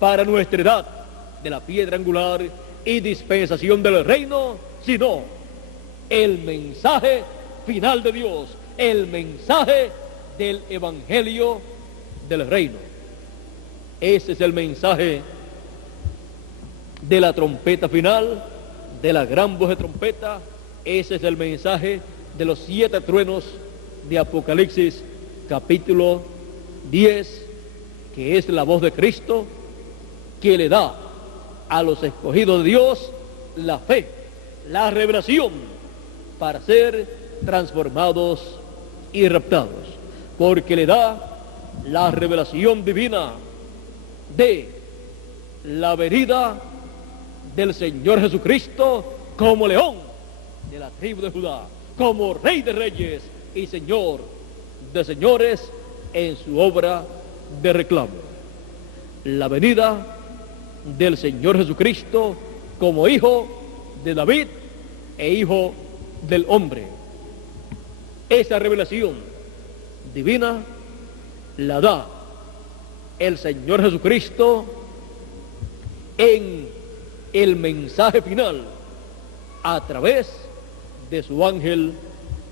para nuestra edad de la piedra angular y dispensación del reino, sino el mensaje final de Dios, el mensaje del evangelio del reino. Ese es el mensaje de la trompeta final, de la gran voz de trompeta. Ese es el mensaje de los 7 truenos de Apocalipsis capítulo 10, que es la voz de Cristo que le da a los escogidos de Dios la fe, la revelación para ser transformados y raptados, porque le da la revelación divina de la venida del Señor Jesucristo como león de la tribu de Judá, como Rey de reyes y Señor de señores en su obra de reclamo. La venida del Señor Jesucristo como hijo de David e hijo del hombre. Esa revelación divina la da el Señor Jesucristo en el mensaje final a través de su ángel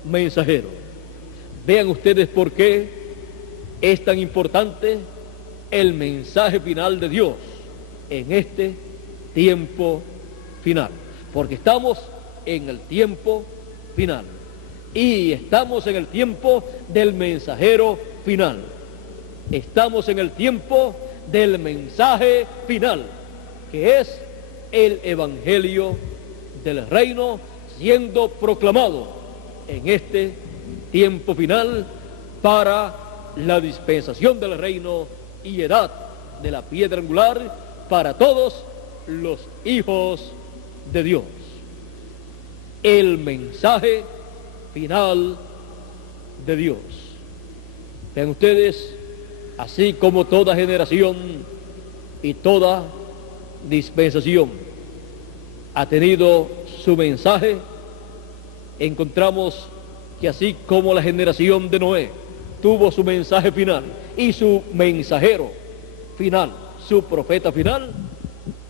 mensajero. Vean ustedes por qué es tan importante el mensaje final de Dios en este tiempo final. Porque estamos en el tiempo final. Y estamos en el tiempo del mensajero final. Estamos en el tiempo del mensaje final, que es el evangelio del reino siendo proclamado en este tiempo final para la dispensación del reino y edad de la piedra angular para todos los hijos de Dios. El mensaje final de Dios. Vean ustedes, así como toda generación y toda dispensación ha tenido su mensaje, encontramos que así como la generación de Noé tuvo su mensaje final y su mensajero final, su profeta final,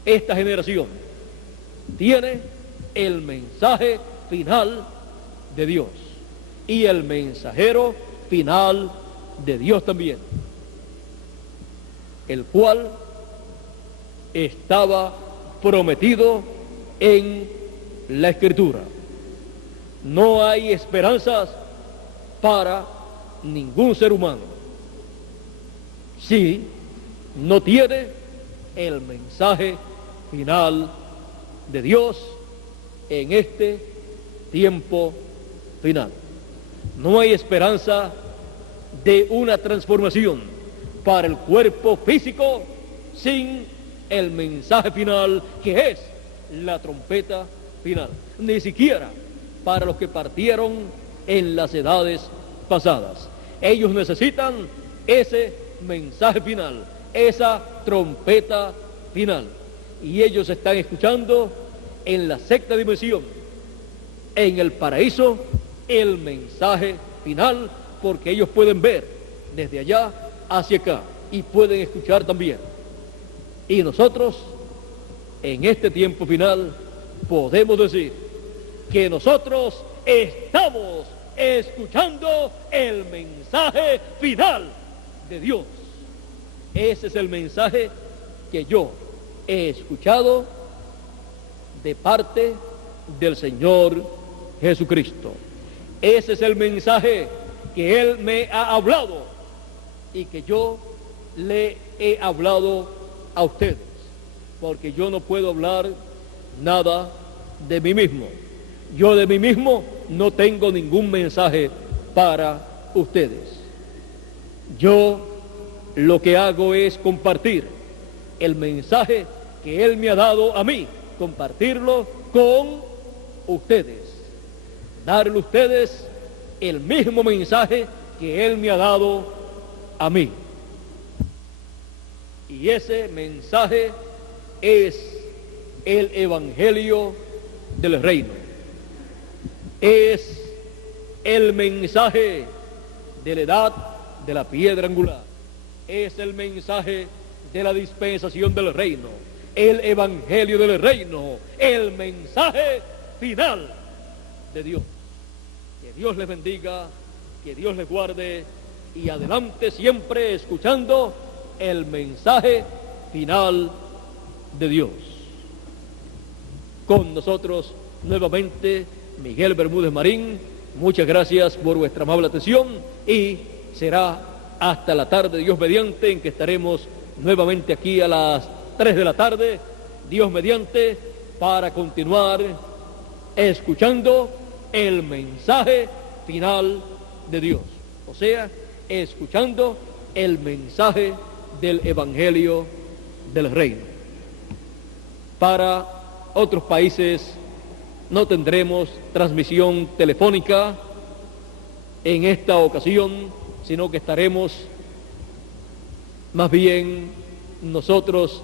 esta generación tiene el mensaje final de Dios y el mensajero final de Dios también, el cual estaba prometido en la Escritura. No hay esperanzas para ningún ser humano si no tiene el mensaje final de Dios en este tiempo final. No hay esperanza de una transformación para el cuerpo físico sin el mensaje final, que es la trompeta final. Ni siquiera para los que partieron en las edades pasadas. Ellos necesitan ese mensaje final, esa trompeta final. Y ellos están escuchando en la sexta dimensión, en el paraíso, el mensaje final, porque ellos pueden ver desde allá hacia acá y pueden escuchar también. Y nosotros, en este tiempo final, podemos decir que nosotros estamos escuchando el mensaje final de Dios. Ese es el mensaje que yo he escuchado de parte del Señor Jesucristo. Ese es el mensaje que Él me ha hablado y que yo le he hablado a ustedes, porque yo no puedo hablar nada de mí mismo. Yo de mí mismo no tengo ningún mensaje para ustedes. Yo lo que hago es compartir el mensaje que Él me ha dado a mí, compartirlo con ustedes, darle a ustedes el mismo mensaje que Él me ha dado a mí. Y ese mensaje es el evangelio del reino. Es el mensaje de la edad de la piedra angular. Es el mensaje de la dispensación del reino, el evangelio del reino, el mensaje final de Dios. Que Dios les bendiga, que Dios les guarde, y adelante siempre escuchando el mensaje final de Dios. Con nosotros nuevamente Miguel Bermúdez Marín. Muchas gracias por vuestra amable atención, y será hasta la tarde, Dios mediante, en que estaremos nuevamente aquí a las 3 de la tarde, Dios mediante, para continuar escuchando el mensaje final de Dios, o sea, escuchando el mensaje del evangelio del reino. Para otros países no tendremos transmisión telefónica en esta ocasión, sino que estaremos más bien nosotros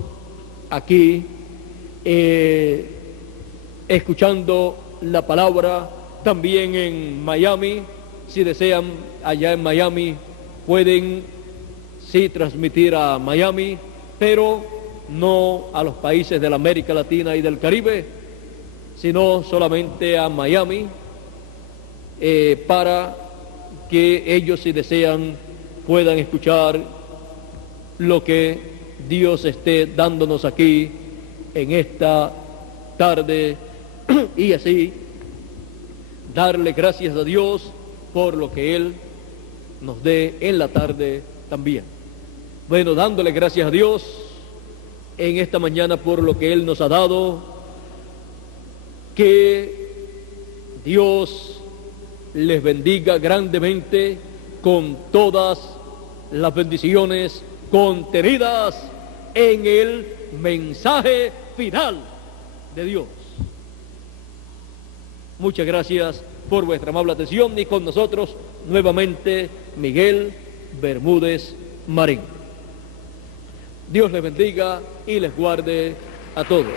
aquí escuchando la palabra. También en Miami, si desean, allá en Miami pueden sí transmitir a Miami, pero no a los países de la América Latina y del Caribe, sino solamente a Miami, para que ellos, si desean, puedan escuchar lo que Dios esté dándonos aquí en esta tarde y así darle gracias a Dios por lo que Él nos dé en la tarde también. Bueno, dándole gracias a Dios en esta mañana por lo que Él nos ha dado, que Dios les bendiga grandemente con todas las bendiciones contenidas en el mensaje final de Dios. Muchas gracias por vuestra amable atención y con nosotros nuevamente Miguel Bermúdez Marín. Dios les bendiga y les guarde a todos.